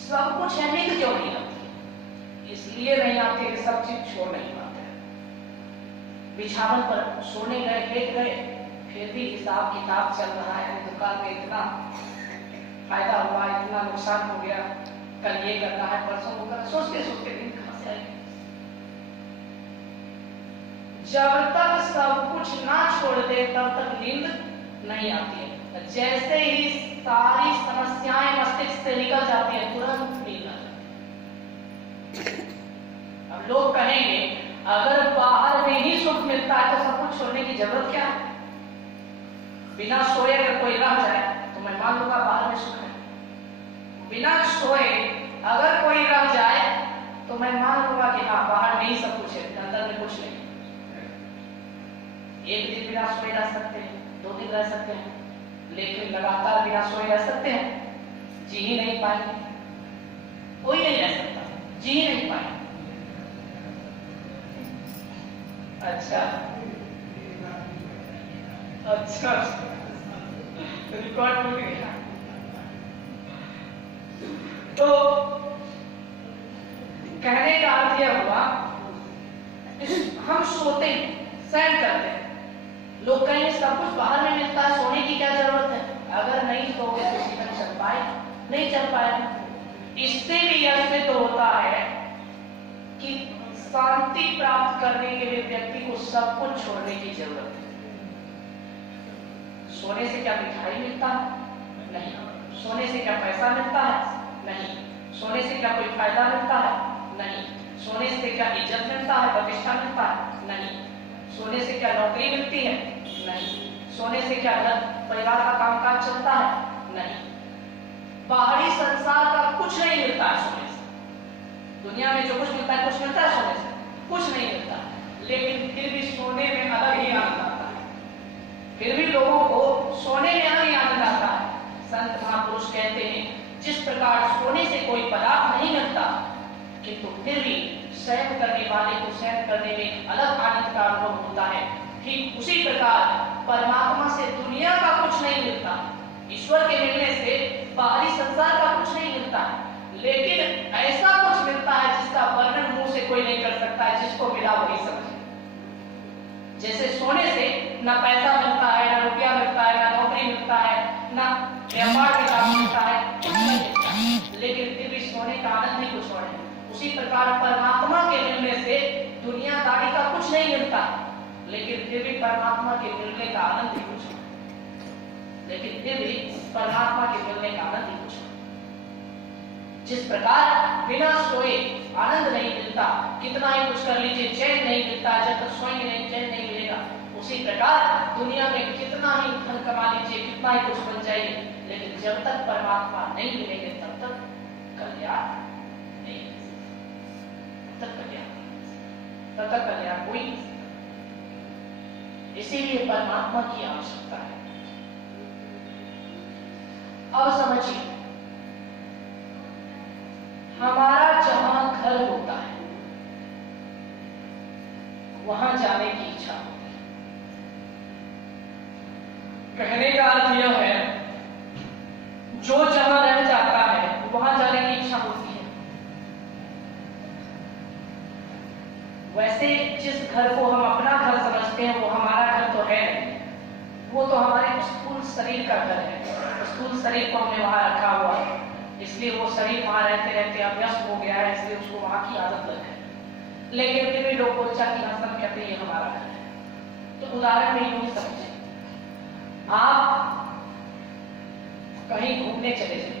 सब कुछ है, नींद क्यों नहीं आती, इसलिए नहीं आती कि सब चीज छोड़ नहीं पाते। बिछावन पर सोने गए, लेट गए, फिर भी हिसाब किताब चल रहा है, दुकान में इतना फायदा हुआ, इतना नुकसान हो गया, कल ये करना है, परसों वो करना, सोचते सोचते नींद कहां से आएगी। जब तक सब कुछ ना छोड़ दे तब तक नींद नहीं आती है। जैसे ही सारी समस्याएं मस्तिष्क से निकल जाती है तुरंत नींद आ जाती है। अब लोग कहेंगे अगर बाहर में ही सुख मिलता है तो सब कुछ छोड़ने की जरूरत क्या है। बिना सोए अगर कोई रह जाए तो मैं मान लूंगा बाहर में सुख है, बिना सोए अगर कोई रह जाए तो मैं मान लूंगा कि हाँ बाहर में ही सब कुछ है, अंदर में कुछ नहीं। एक दिन बिना सोए रह सकते हैं, 2 दिन रह सकते हैं, लेकिन लगातार बिना सोए रह सकते हैं, जी ही नहीं पाएंगे, कोई नहीं रह सकता, जी ही नहीं पाएंगे। अच्छा अच्छा रिकॉर्ड टूट गया। तो कहने का अर्थ यह हुआ, हम सोते हैं, सैर करते हैं, लोग कहेंगे सब कुछ बाहर में मिलता है, सोने की क्या जरूरत है। अगर नहीं सोओगे तो जीवन चल पाए, नहीं चल पाएगा। इससे भी यह सिद्ध होता है कि शांति प्राप्त करने के लिए व्यक्ति को सब कुछ छोड़ने की जरूरत है। सोने से क्या मिठाई मिलता है, नहीं। सोने से क्या पैसा मिलता है, नहीं। सोने से क्या कोई फायदा मिलता है, नहीं। सोने से क्या इज्जत मिलता है, प्रतिष्ठा मिलता है, नहीं। सोने से क्या नौकरी मिलती है, नहीं। सोने से क्या घर परिवार का कामकाज चलता है, नहीं। बाहरी संसार का कुछ नहीं मिलता है सोने से। दुनिया में जो कुछ मिलता है कुछ मिलता है सोने से, कुछ नहीं मिलता। लेकिन फिर भी सोने में अलग ही आनंद आता है, फिर भी लोगों को सोने में अलग ही आनंद आता है। संत महापुरुष कहते हैं जिस प्रकार सोने से कोई पदार्थ नहीं मिलता किंतु फिर भी शयन करने वाले को शयन करने में एक अलग आनंद का अनुभव होता है, ठीक उसी प्रकार परमात्मा से दुनिया का कुछ नहीं मिलता। ईश्वर के मिलने से बाहरी संसार का कुछ नहीं मिलता, लेकिन ऐसा कुछ मिलता है जिसका वर्णन मुंह से कोई नहीं कर सकता है, जिसको मिला वही समझे। जैसे सोने से ना पैसा मिलता है, ना रुपया मिलता है, ना नौकरी मिलता है, ना व्यापार में काम मिलता है, कुछ नहीं मिलता है, लेकिन फिर भी सोने का आनंद ही कुछ और है। उसी प्रकार परमात्मा के मिलने से दुनियादारी का कुछ नहीं मिलता, लेकिन फिर भी परमात्मा के मिलने का आनंद ही कुछ है। लेकिन फिर भी परमात्मा के मिलने का आनंद ही कुछ है। जिस प्रकार बिना सोए आनंद नहीं मिलता, कितना ही कुछ कर लीजिए चैन नहीं मिलता, जब तक सोएंगे नहीं चैन नहीं मिलेगा। उसी प्रकार दुनिया में कितना ही धन कमा लीजिए, कितना ही कुछ बन जाइए, लेकिन जब तक परमात्मा नहीं मिलेंगे तब तक कल्याण नहीं, तब तक कल्याण, तब तक कल्याण कोई नहीं। इसीलिए परमात्मा की आवश्यकता है। अब समझिए, हमारा जहां घर होता है वहां जाने की इच्छा होती है। कहने का अर्थ यह है जो जहां रह जाता है वहां जाने की इच्छा होती है, वैसे जिस घर को हम अपना घर समझते हैं वो हमारा घर तो है नहीं, वो तो हमारे स्थूल शरीर का घर है। स्थूल शरीर को हमने वहां रखा हुआ है, इसलिए वो शरीर वहां रहते रहते अभ्यस्त हो गया है, इसलिए उसको वहां की आदत लग गई। लेकिन फिर भी लोग बोलचा की आसन कहते हैं ये हमारा घर है। तो उदाहरण में यूं समझे, आप कहीं घूमने चले जाए,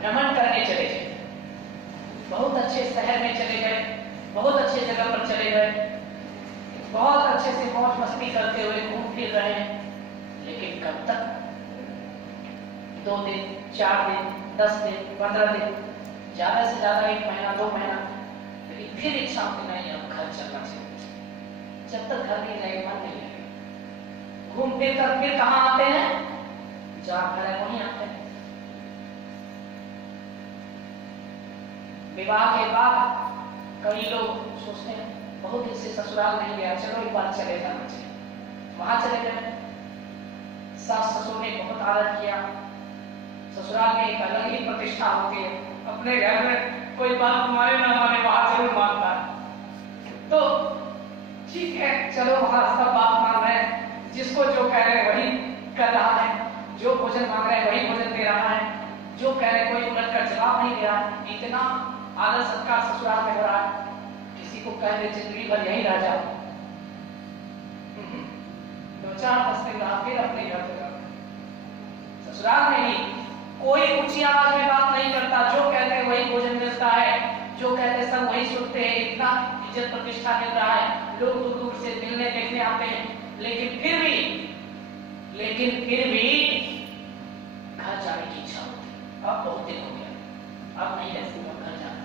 भ्रमण करने चले जाए, बहुत अच्छे शहर में चले गए, बहुत अच्छे जगह पर चले गए, बहुत अच्छे से मौज मस्ती करते हुए घूम फिर रहे हैं, लेकिन कब तक? 2 दिन, 4 दिन, 10 दिन, 15 दिन, ज्यादा से ज्यादा 1 महीना, 2 महीना, लेकिन फिर इच्छा होती नहीं अब घर चलना चाहिए। जब तक घर नहीं रहे मन नहीं लगे, घूम फिर कर फिर कहां आते हैं? जहां घर है वहीं आते हैं। विवाह के बाद कई लोग सोचते हैं बहुत दिन से ससुराल नहीं गया, चलो एक बार चले जाना चाहिए। वहां चले गए, सास ससुर ने बहुत आदर किया, ससुराल में एक अलग ही प्रतिष्ठा होती है। अपने घर में कोई बात माने ना माने वहां जरूर मानता है। तो ठीक है, चलो वहां सब बात मान रहे हैं, जिसको जो कह रहे हैं वही कर रहा है, जो भोजन मांग रहे हैं वही भोजन दे रहा है, जो कह रहे कोई उलट कर जवाब नहीं दे रहा है। इतना आदर सत्कार ससुराल में हो रहा है, किसी को कह दे जिंदगी भर यही रह जाओ, 2-4 हफ्ते बाद फिर अपने घर जाओ। ससुराल में ही कोई ऊंची आवाज में बात नहीं करता, जो कहते हैं वही भोजन मिलता है, जो कहते हैं सब वही सुनते हैं, इतना इज्जत प्रतिष्ठा मिल रहा है, लोग दूर दूर से मिलने देखने आते हैं, लेकिन फिर भी घर जाने की इच्छा होती है। अब बहुत दिन हो गया, अब नहीं रह सकता, घर जाना।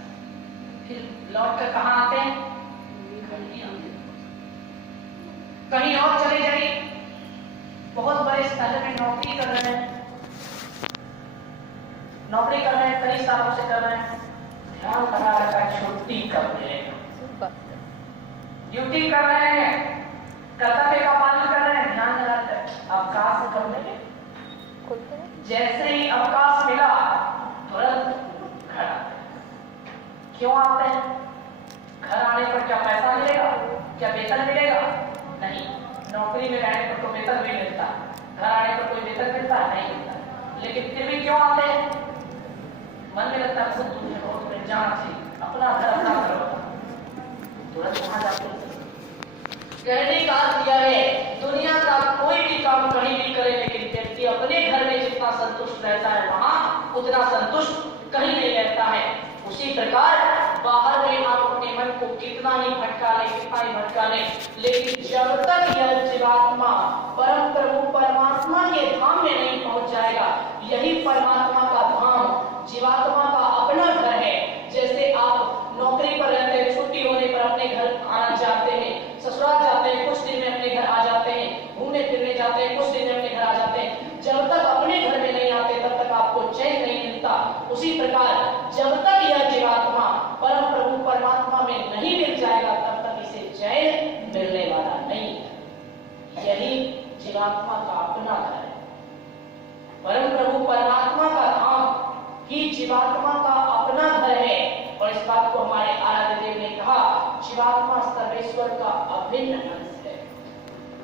फिर लौट कर कहां आते हैं? घर नहीं आते, कहीं और चले जाइए, बहुत बड़े शहर में नौकरी कर रहे हैं, कई सालों से कर रहे हैं, ध्यान लगा रखा है छुट्टी कब मिलेगा, ड्यूटी कर रहे हैं, कर्तव्य का पालन कर रहे हैं, ध्यान लगा रखा है अवकाश कब मिले। जैसे ही अवकाश मिला तुरंत घर आते हैं। क्यों आते हैं? घर आने पर क्या पैसा मिलेगा, क्या वेतन मिलेगा? नहीं, नौकरी में रहने पर तो वेतन भी मिलता, घर आने पर कोई वेतन मिलता नहीं मिलता, लेकिन फिर भी क्यों आते हैं? मन में लगता है सब तुम्हें बहुत में जाना चाहिए, अपना घर अपना घर होता, तुरंत वहां जाते हैं। कहने का अर्थ यह है, दुनिया का कोई भी काम कहीं भी करे, लेकिन व्यक्ति अपने घर में जितना संतुष्ट रहता है वहां उतना संतुष्ट कहीं नहीं रहता है। उसी प्रकार बाहर में आप अपने मन को कितना ही भटका ले, लेकिन जब तक यह जीवात्मा परम प्रभु परमात्मा के धाम में नहीं पहुंच जाएगा, यही परमात्मा का धाम जीवात्मा का अपना घर है। जैसे आप नौकरी पर रहते हैं, छुट्टी होने पर अपने घर आना चाहते हैं, ससुराल जाते हैं, कुछ दिन में अपने घर आ जाते हैं, घूमने फिरने जाते हैं, कुछ दिन में अपने घर आ जाते हैं, जब तक अपने घर में नहीं आते तब तक आपको चैन नहीं मिलता। उसी प्रकार जब तक यह जीवात्मा परम प्रभु परमात्मा में नहीं मिल जाएगा तब तक इसे चैन मिलने वाला नहीं है। यही जीवात्मा का अपना घर है। परम प्रभु परमात्मा का धाम ही जीवात्मा का अपना घर है, और इस बात को हमारे आराध्य देव ने कहा, जीवात्मा सर्वेश्वर का अभिन्न अंश है,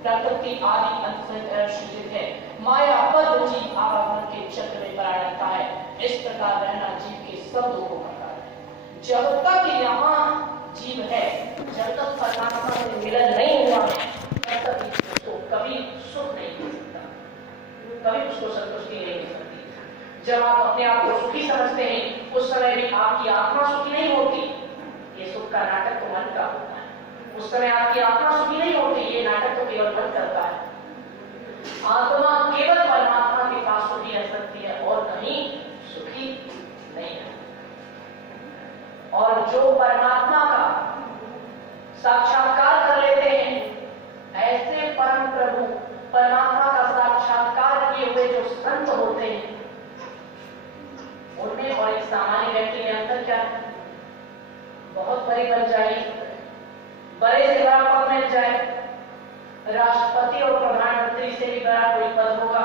प्रकृति आदि अंश से सृजित है, माया बद्ध जीव आवागमन के चक्र में पड़ा रहता है। इस प्रकार रहना जीव के सब दुखों का कारण है। जब तक यहाँ जीव है, जब तक परमात्मा से मिलन नहीं हुआ है, तब तक उसको कभी सुख नहीं मिल सकता, कभी उसको संतुष्टि नहीं मिल सकती। जब आप अपने आप को सुखी समझते हैं, उस समय भी आपकी आत्मा सुखी नहीं होती। ये सुख का नाटक तो मन का होता है। उस समय आपकी आत्मा सुखी नहीं होती, ये नाटक तो केवल मन करता है। आत्मा केवल परमात्मा के पास सुखी रह सकती है और कहीं सुखी नहीं है। और जो परमात्मा का साक्षात्कार कर लेते हैं, ऐसे परम प्रभु परमात्मा का साक्षात्कार किए हुए जो संत होते हैं, उनमें और एक सामान्य व्यक्ति में अंतर क्या है? बहुत बड़े बन जाए, बड़े से बड़ा पद मिल जाए, राष्ट्रपति और प्रधानमंत्री से भी बड़ा कोई पद होगा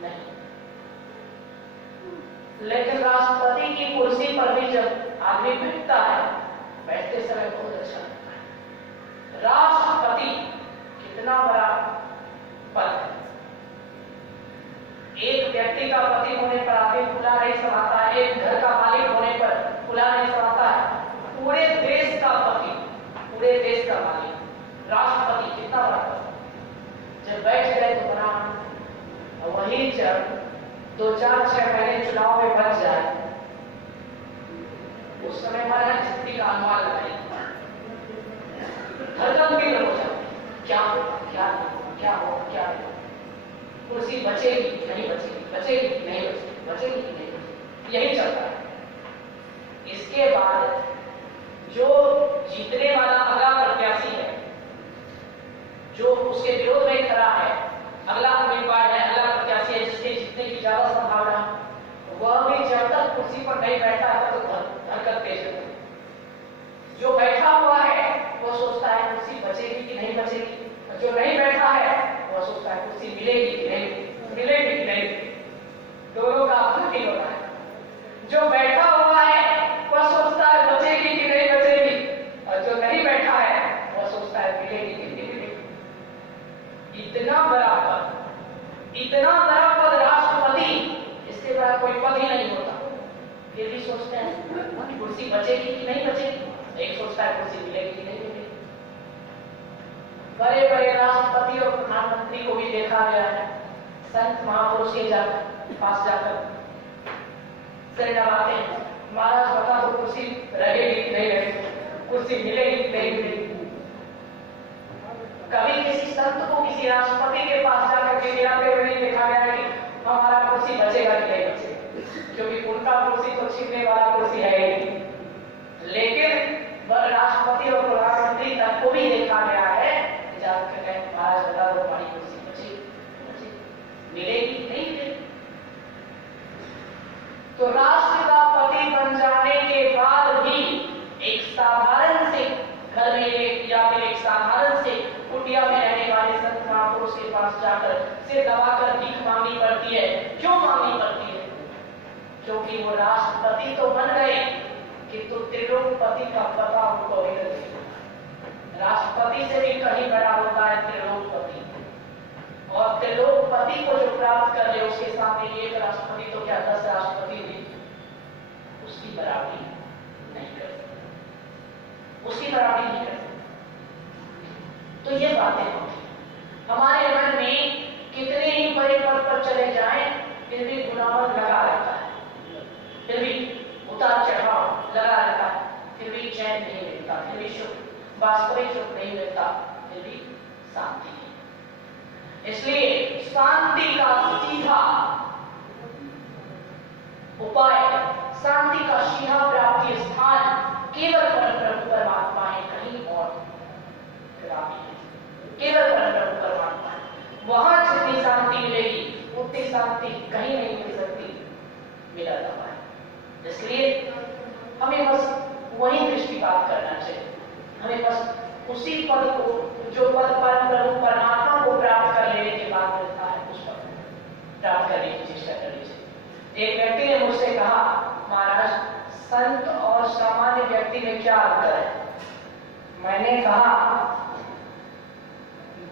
नहीं, लेकिन राष्ट्रपति की कुर्सी पर भी जब आदमी बैठता है, बैठते समय बहुत अच्छा लगता है। राष्ट्रपति कितना बड़ा पद है। एक व्यक्ति का पति होने पर आगे खुला नहीं समाता है, एक घर का मालिक होने पर खुला नहीं समाता है, पूरे देश का पति, पूरे देश का मालिक, राष्ट्रपति कितना बड़ा पद। जब बैठ गए तो बना, वही जब 2-4-6 महीने चुनाव में बच जाए, उस समय हमारा स्थिति का अनुमान लगाए, धड़कन भी हो जाए, क्या होगा, क्या होगा, क्या होगा, क्या होगा, कुर्सी बचेगी नहीं बचेगी, बचेगी नहीं बचेगी, बचेगी नहीं बचेगी, यही चलता है। इसके बाद जो जीतने वाला अगला प्रत्याशी है, जो उसके विरोध में खड़ा है, अगला उम्मीदवार है, अगला प्रत्याशी है जिसके जीतने की ज्यादा संभावना, वह भी जब तक कुर्सी पर नहीं बैठा है तो हरकत तेज है। जो बैठा हुआ है वो सोचता है कुर्सी बचेगी कि नहीं बचेगी, जो नहीं बैठा है वो सोचता है कुर्सी मिलेगी कि नहीं मिलेगी कि नहीं। दोनों का अपना ही होता है। जो बैठा हुआ है वह सोचता है बचेगी कि नहीं बचेगी, और जो नहीं बैठा है वह सोचता है मिलेगी कि नहीं मिलेगी। इतना बड़ा पद, इतना बड़ा पद राष्ट्रपति, इससे बड़ा कोई पद ही नहीं होता। फिर भी सोचते हैं कुर्सी बचेगी कि नहीं बचेगी, एक सोचता है कुर्सी मिलेगी कि नहीं मिलेगी। बड़े बड़े राष्ट्रपति और प्रधानमंत्री को भी देखा गया है, संत महापुरुष के पास जाकर सिर नवाते हैं, महाराज बता दो कुर्सी रहेगी कि नहीं रहेगी, कुर्सी मिलेगी कि नहीं मिलेगी। कभी किसी संत को किसी राष्ट्रपति के पास जाकर के गिराते हुए नहीं देखा गया कि हमारा कुर्सी बचेगा कि नहीं बचेगा, क्योंकि उनका कुर्सी तो छीनने वाला कुर्सी है ही। लेकिन राष्ट्रपति और प्रधानमंत्री तक को भी देखा गया है, महाराज बता दो हमारी कुर्सी बचेगी मिलेगी नहीं मिलेगी। तो राष्ट्र का पति बन जाने के बाद भी एक साधारण से घर में या फिर एक साधारण से कुटिया में रहने वाले संत महापुरुष के पास जाकर सिर दबाकर भीख मांगनी पड़ती है। क्यों मांगनी पड़ती है? क्योंकि वो राष्ट्रपति तो बन गए किंतु त्रिलोकपति का पता उनको नहीं लगे। राष्ट्रपति से भी कहीं बड़ा होता है त्रिलोकपति, और त्रिलोकपति को जो प्राप्त कर ले उसके सामने एक राष्ट्रपति तो क्या 10 राष्ट्रपति भी उसकी बराबरी नहीं कर सकते, उसकी बराबरी नहीं कर सकते। तो ये बातें होती हमारे मन में, कितने ही बड़े पद पर चले जाएं फिर भी गुनाह लगा रहता है, फिर भी उतार चढ़ाव लगा रहता है, फिर भी चैन नहीं मिलता, फिर भी वास्तविक सुख नहीं मिलता, फिर भी शांति नहीं। इसलिए शांति का सीधा उपाय, शांति का सीधा प्राप्ति स्थान केवल परमप्रभु परमात्मा है, कहीं और केवल परमप्रभु परमात्मा है। वहां जितनी शांति मिलेगी उतनी शांति कहीं नहीं मिल सकती, मिला जाता है। इसलिए हमें बस वही दृष्टिपात करना चाहिए, हमें बस उसी पद को, जो पद परमप्रभु परमात्मा को प्राप्त कर लेने के बाद मिलता है, उस पद को प्राप्त करने की चेष्टा करनी चाहिए। एक व्यक्ति ने मुझसे कहा, महाराज संत और सामान्य व्यक्ति में क्या अंतर है? मैंने कहा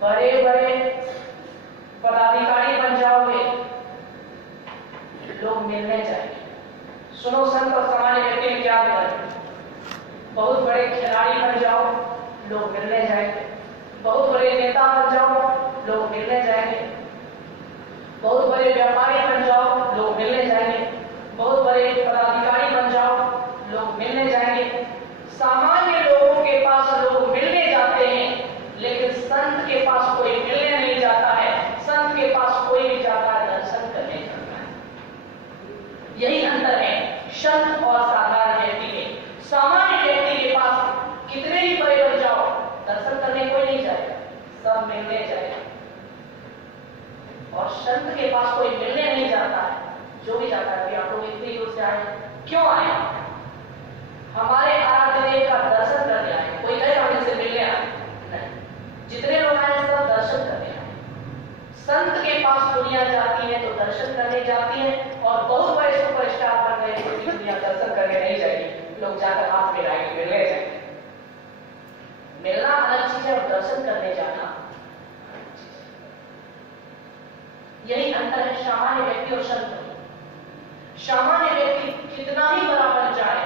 बड़े बड़े पदाधिकारी बन जाओगे लोग मिलने जाएंगे। सुनो, संत और सामान्य व्यक्ति में क्या अंतर है? बहुत बड़े खिलाड़ी बन जाओ लोग मिलने जाएंगे, बहुत बड़े नेता बन जाओ लोग मिलने जाएंगे, बहुत बड़े व्यापारी बन जाओ लोग मिलने जाएंगे, बहुत बड़े पदाधिकारी बन जाओ लोग मिलने जाएंगे। सामान्य लोगों के पास लोग मिलने जाते हैं, लेकिन संत के पास कोई मिलने नहीं जाता है। संत के पास कोई भी जाता है दर्शन करने जाता है। यही अंतर है संत और साधारण व्यक्ति में। सामान्य व्यक्ति के पास कितने ही बड़े बन जाओ, दर्शन करने कोई नहीं जाएगा, सब मिलने जाएगा। और संत के पास कोई मिलने नहीं जाता है, जो भी जाता है, आप लोग इतनी दूर से आए, क्यों आए? हमारे आराध्य देव का दर्शन करने आए, कोई कहे हम इनसे मिलने आए नहीं। जितने लोग आए सब दर्शन करने आए। संत के पास दुनिया जाती है तो दर्शन करने जाती है, और बहुत बड़े सुपरस्टार बन गए तो दुनिया दर्शन करने नहीं जाएगी, लोग जाकर हाथ मिलाएंगे, मिलने जाएंगे। मिलना अलग चीज है और दर्शन करने जाना। यही अंतर है सामान्य व्यक्ति और संत में। सामान्य व्यक्ति कितना ही बड़ा बन जाए,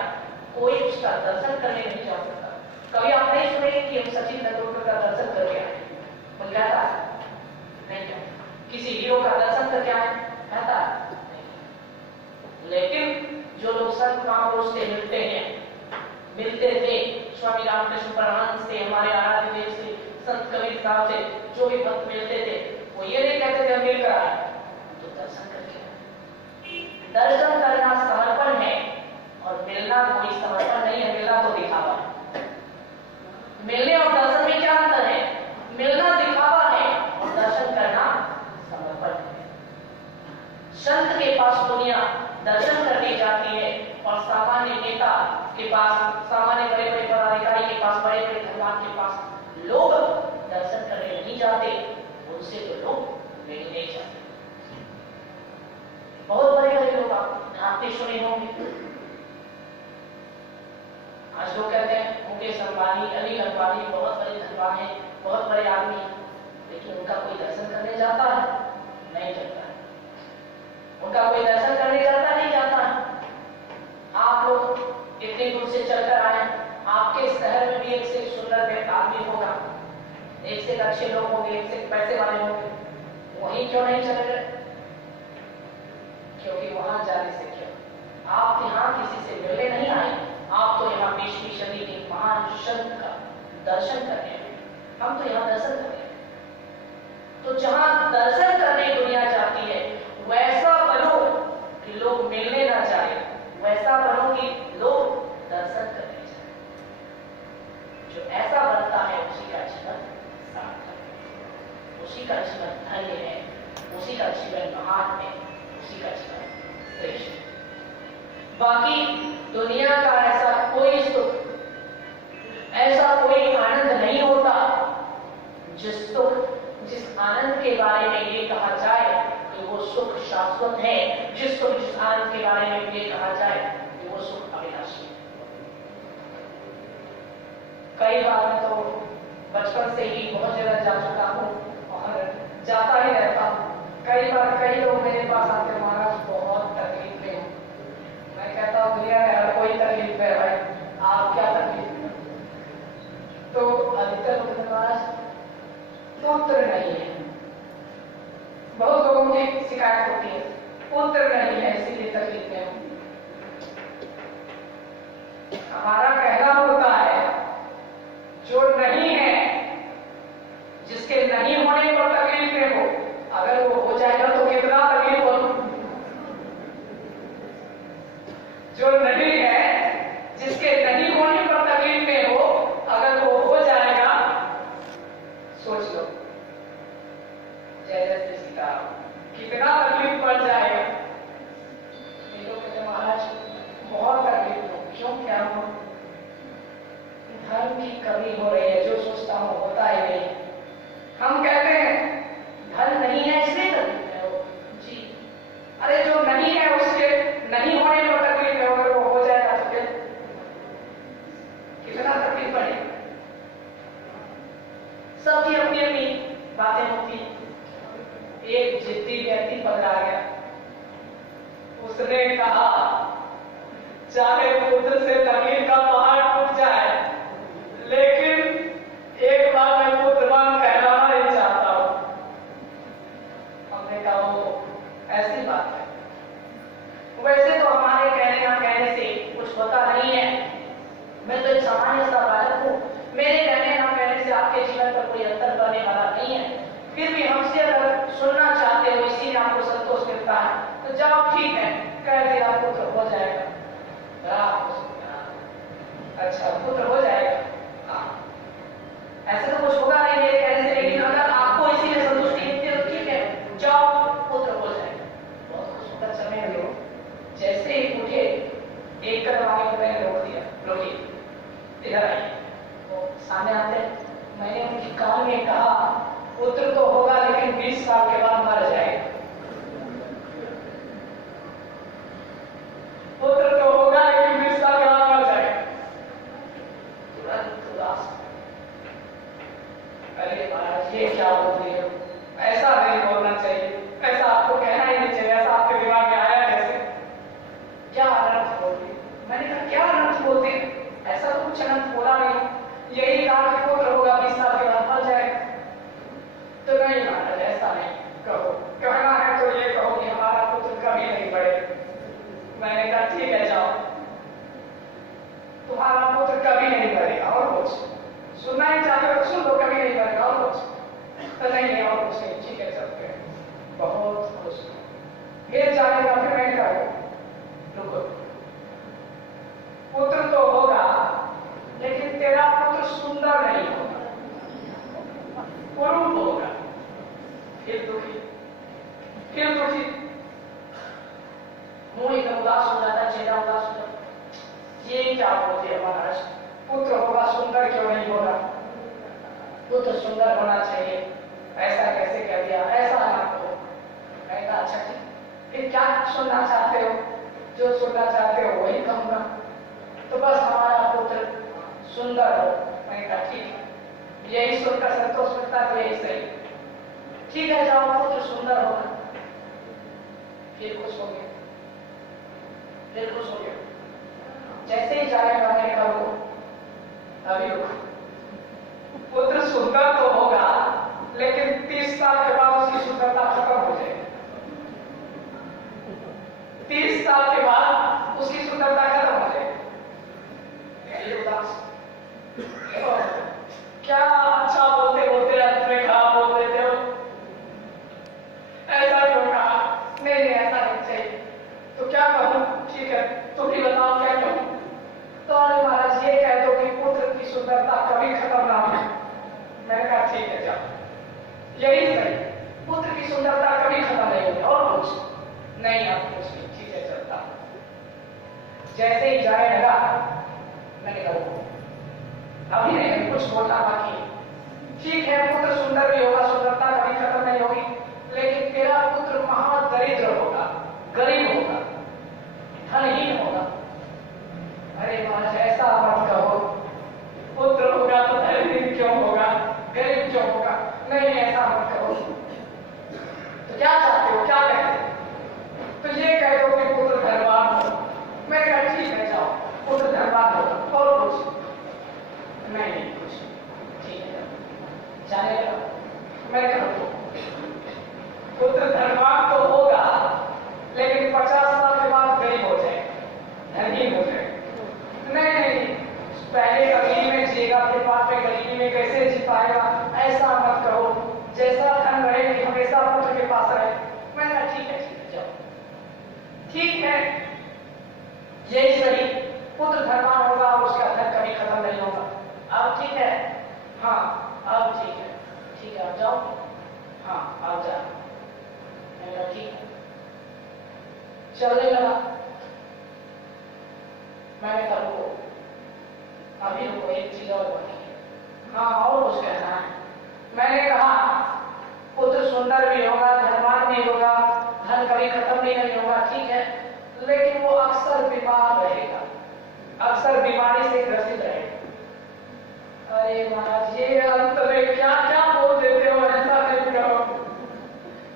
कोई उसका दर्शन करने नहीं जा सकता। कभी आप नहीं सुने कि हम सचिन तेंदुलकर का दर्शन करके आए, बोल कहता है नहीं क्या? किसी हीरो का दर्शन करके आए कहता है। लेकिन जो लोग संत महापुरुष से मिलते थे, स्वामी रामकृष्ण परमहंस से, हमारे आराध्य देव से, संत कबीर साहब से, जो भी भक्त मिलते थे, वो ये नहीं कहते थे मिलकर आए, तो दर्शन करके आए। दर्शन करना समर्पण है और मिलना कोई समर्पण नहीं है, मिलना तो दिखावा है। मिलने और दर्शन में क्या अंतर है? मिलना दिखावा है और दर्शन करना समर्पण है। संत के पास दुनिया दर्शन करने जाती है और सामान्य नेता के पास, सामान्य बड़े बड़े पदाधिकारी के पास, बड़े बड़े धनवान के पास लोग दर्शन करने नहीं जाते, उनसे तो लोग मिलने जाते। बहुत बड़े बड़े लोग आपने सुने होंगे। आज लोग कहते हैं मुकेश अंबानी, अनिल अंबानी बहुत बड़े धनवान है, बहुत बड़े आदमी है, लेकिन उनका कोई दर्शन करने जाता है? नहीं जाता है। उनका कोई दर्शन करने जाता नहीं जाता है। आप लोग इतनी दूर से चलकर आए, आपके शहर में भी एक से सुंदर व्यक्ति आदमी होगा, एक से अच्छे लोग होंगे, एक से पैसे वाले होंगे, वहीं क्यों नहीं चले गए? क्योंकि वहां जाने से क्यों? आप यहाँ किसी से मिलने नहीं आए, आप तो यहाँ 20वीं सदी के महान संत का दर्शन करने आए। हम तो यहाँ दर्शन करने आए। तो जहां दर्शन करने दुनिया जाती है, वैसा बनो कि लोग मिलने ना जाए, वैसा बनो कि लोग दर्शन करने जाए। जो ऐसा बनता है उसी का जीवन सार्थक है, उसी का जीवन धन्य है, उसी का जीवन महान है, उसी का जीवन श्रेष्ठ है। बाकी दुनिया का ऐसा कोई सुख, ऐसा कोई आनंद नहीं होता जिस आनंद के बारे में ये कहा जाए कि वो सुख शाश्वत है, जिस आनंद के बारे में ये कहा जाए कि वो सुख अविनाशी है। कई बार मैं तो बचपन से ही बहुत जगह जा चुका हूँ और जाता ही रहता हूँ। कई बार कई लोग मेरे पास आते, महाराज बहुत तकलीफ में हूँ। मैं कहता हूँ दुनिया में हर कोई तकलीफ में है भाई, आप क्या तकलीफ में? तो अधिकतर लोग महाराज पुत्र नहीं है। बहुत लोगों की शिकायत होती है पुत्र नहीं है इसीलिए तकलीफ में हूं। हमारा कहना होता है जो नहीं है, जिसके नहीं होने पर तकलीफ में हो, अगर वो हो जाएगा तो कितना तकलीफ हो। जो नहीं है, जिसके नहीं होने पर तकलीफ में हो, अगर वो हो जाएगा, सोच लो जय जय श्री सीताराम, कितना तकलीफ पड़ जाएगा। ये लोग कहते महाराज बहुत तकलीफ हो, क्यों क्या हो? धर्म की कमी हो रही है, जो सोचता हूं होता ही नहीं। हम कहते हैं धन नहीं है इसलिए तकलीफ है वो जी। अरे जो नहीं है उसके नहीं होने पर तकलीफ है, अगर वो हो जाएगा तो फिर कितना तकलीफ पड़ेगा। सबकी अपनी अपनी बातें होती हैं। एक जिद्दी व्यक्ति पकड़ा गया, उसने कहा चाहे पुत्र से तकलीफ का पहाड़ टूट जाए, लेकिन एक बार मैं पुत्रवान कहलाना नहीं चाहता हूं। हमने कहा वो ऐसी बात है, वैसे तो हमारे कहने ना कहने से कुछ होता नहीं है। मैं तो एक सामान्य सा बालक हूं, मेरे कहने ना कहने से आपके जीवन पर कोई असर करने वाला नहीं है। फिर भी हमसे अगर सुनना चाहते हो, इसीलिए आपको संतोष मिलता है, तो जाओ ठीक है, कह दिया पुत्र हो जाएगा। अच्छा पुत्र हो जाएगा, हाँ ऐसे तो कुछ होगा नहीं मेरे कहने से, लेकिन अगर आपको इसीलिए संतुष्टि मिलती है तो ठीक है, जाओ पुत्र हो जाएगा। बहुत खुश होकर चलने लगे। जैसे ही उठे एक कदम आगे मैंने रोक दिया, रोकिए इधर आइए। वो सामने आते, मैंने उनकी कान में कहा पुत्र तो होगा लेकिन 20 साल के बाद मर जाएगा। पुत्र तो होगा लेकिन 20 साल के बाद मर जाएगा। तुरंत उदास यही कहा कि पुत्र होगा 20 साल के बाद मर जाएगा। तो नहीं महाराज, ऐसा नहीं कहो, कहना है तो ये कहो कि हमारा पुत्र कभी नहीं बढ़े। मैंने कहा ठीक है जाओ, तुम्हारा पुत्र कभी नहीं बढ़ेगा। और कुछ सुनना ही चाहते हो तो सुन लो, कभी नहीं बढ़ेगा। और कुछ तो नहीं, और कुछ नहीं, ठीक है चलते हैं। बहुत खुश फिर जाने का। फिर मैंने कहा रुको, पुत्र तो होगा लेकिन तेरा पुत्र सुंदर नहीं होगा, कुरूप होगा। फिर दुखी, फिर दुखी, मुंह एकदम उदास हो जाता, चेहरा उदास हो जाता। ये क्या बोलते हैं महाराज? पुत्र होगा सुंदर क्यों नहीं होगा? पुत्र सुंदर होना चाहिए, ऐसा कैसे कह दिया? ऐसा ना कहो। मैंने कहा अच्छा ठीक, फिर क्या सुनना चाहते हो? जो सुनना चाहते हो वही कहूंगा। तो बस हमारा पुत्र सुंदर हो। मैंने कहा ठीक, यही सुनकर संतोष मिलता तो यही सही। ठीक है जाओ, पुत्र सुंदर होगा। फिर खुश हो गया, फिर खुश हो गया। जैसे ही जाएगा मैंने कहा रुको, अभी रुको, पुत्र सुंदर तो होगा लेकिन 30 साल के बाद उसकी सुंदरता खत्म हो जाएगी। 30 साल के बाद उसकी सुंदरता खत्म हो जाएगी। उदास, क्या अच्छा बोलते बोलते अंत में खराब बोल देते हो। ऐसा क्यों कहा? नहीं नहीं ऐसा नहीं चाहिए। तो क्या कहूं? ठीक है तुम ही बताओ क्या कहूं? तो अरे महाराज ये कह दो कि पुत्र की सुंदरता कभी खत्म ना हो। मैंने कहा ठीक है जाओ, यही सही, पुत्र की सुंदरता कभी खत्म नहीं होगी। और कुछ नहीं, आप कुछ नहीं, ठीक है चलता। जैसे ही जाए लगा मैंने कहा अभी नहीं, अभी कुछ बोलना बाकी है। ठीक है पुत्र सुंदर भी होगा, सुंदरता कभी खत्म नहीं होगी, लेकिन तेरा पुत्र महादरिद्र होगा, गरीब होगा, धनहीन होगा। अरे महाराज ऐसा मत कहो, पुत्र होगा तो धनहीन क्यों होगा, गरीब क्यों होगा? नहीं ऐसा मत कहो। तो क्या चाहते हो, क्या कहते हो? तो ये कह दो कि पुत्र धनवान हो। मैं कहा ठीक है जाओ, पुत्र धनवान होगा। और कुछ नहीं, कुछ ठीक है जाने लगा। मैं कहा पुत्र धनवान तो होगा लेकिन 50 साल के बाद गरीब हो जाए, धनहीन हो जाए। नहीं नहीं, पहले गरीबी में जिएगा फिर बाद में गरीबी में कैसे जी पाएगा? ऐसा मत कहो, जैसा धन रहे कि हमेशा पुत्र के पास रहे। मैंने कहा ठीक है जाओ, ठीक है यही सही, पुत्र धनवान होगा और उसका धन कभी खत्म नहीं होगा। अब ठीक है? हाँ अब ठीक है, ठीक है आप जाओ। हाँ आप जाओ। मैंने कहा ठीक है। चलने लगा। मैंने कहा रुको, अभी रुको, एक चीज और बाकी है। हाँ और कुछ कहना है? मैंने कहा पुत्र सुंदर भी होगा, धनवान भी होगा, धन कभी खत्म भी नहीं होगा, ठीक है, लेकिन वो अक्सर बीमार रहेगा, अक्सर बीमारी से ग्रसित रहेगा। अरे महाराज ये अंत में क्या क्या बोल देते हो? ऐसा नहीं करो,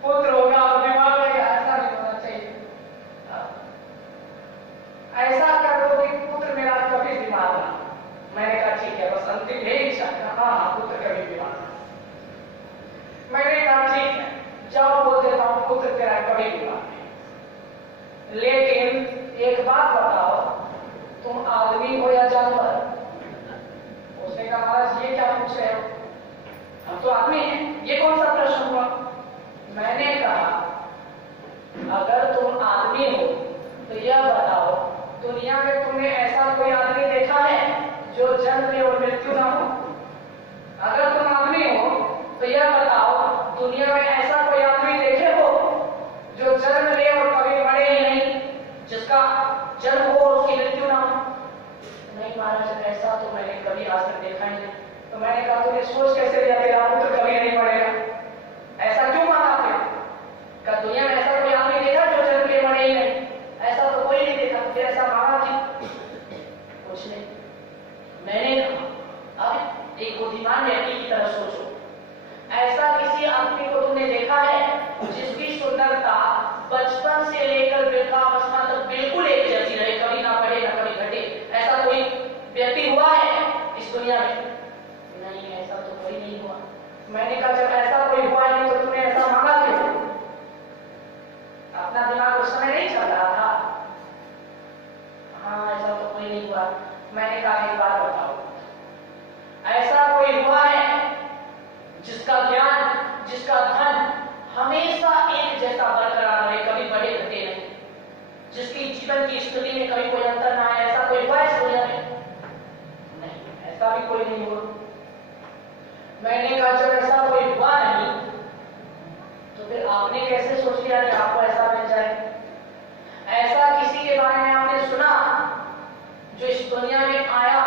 पुत्र होगा और बीमार रहेगा, ऐसा नहीं होना चाहिए। ऐसा कर दो कि पुत्र मेरा कभी बीमार ना। मैंने कहा ठीक है, बस अंतिम यही इच्छा है। हाँ पुत्र कभी बीमार ना। मैंने कहा ठीक है जाओ, बोल देता हूँ पुत्र तेरा कभी बीमार नहीं। लेकिन एक बात बताओ, तुम आदमी हो या जानवर? उसने कहा महाराज ये क्या पूछ रहे हो, हम तो आदमी हैं, ये कौन सा प्रश्न हुआ? मैंने कहा अगर तुम आदमी हो तो यह बताओ, दुनिया में तुमने ऐसा कोई आदमी देखा है जो जन्म ले और मृत्यु ना हो? अगर तुम आदमी हो तो यह बताओ, दुनिया में ऐसा कोई आदमी देखे हो जो जन्म ले और कभी मरे ही नहीं, जिसका जन्म हो और उसकी मृत्यु ना हो? नहीं महाराज ऐसा तो मैंने कभी आज तक देखा ही नहीं। तो मैंने कहा तुमने सोच कैसे लिया तेरा पुत्र कभी नहीं मरेगा? ऐसा क्यों माना आपने? क्या दुनिया में ऐसा कोई आदमी देखा जो जन्म ले मरे ही नहीं? ऐसा तो कोई नहीं देखा, फिर ऐसा माना कि कुछ नहीं। मैंने कहा अब एक बुद्धिमान व्यक्ति की तरह सोचो, ऐसा किसी आदमी को तुमने देखा है जिसकी सुंदरता बचपन से लेकर वृद्धावस्था तक बिल्कुल एक जैसी रहे, कभी ना बढ़े ना कभी घटे? ऐसा कोई व्यक्ति हुआ है इस दुनिया में? नहीं, ऐसा तो कोई नहीं हुआ। मैंने कहा जब ऐसा कोई हुआ नहीं तो तुमने ऐसा मांगा क्यों? अपना दिमाग उस समय नहीं चल रहा था। हाँ, ऐसा तो कोई नहीं हुआ। मैंने कहा एक बात बताओ, ऐसा कोई हुआ है जिसका ज्ञान, जिसका धन हमेशा एक जैसा बरकरार रहे, कभी बढ़े घटे नहीं, जिसकी जीवन की स्थिति में कभी कोई अंतर ना आए, ऐसा कोई हुआ इस दुनिया में? नहीं, ऐसा भी कोई नहीं हुआ। मैंने कहा जब ऐसा कोई हुआ नहीं तो फिर आपने कैसे सोच लिया कि आपको ऐसा मिल जाए? ऐसा किसी के बारे में आपने सुना जो इस दुनिया में आया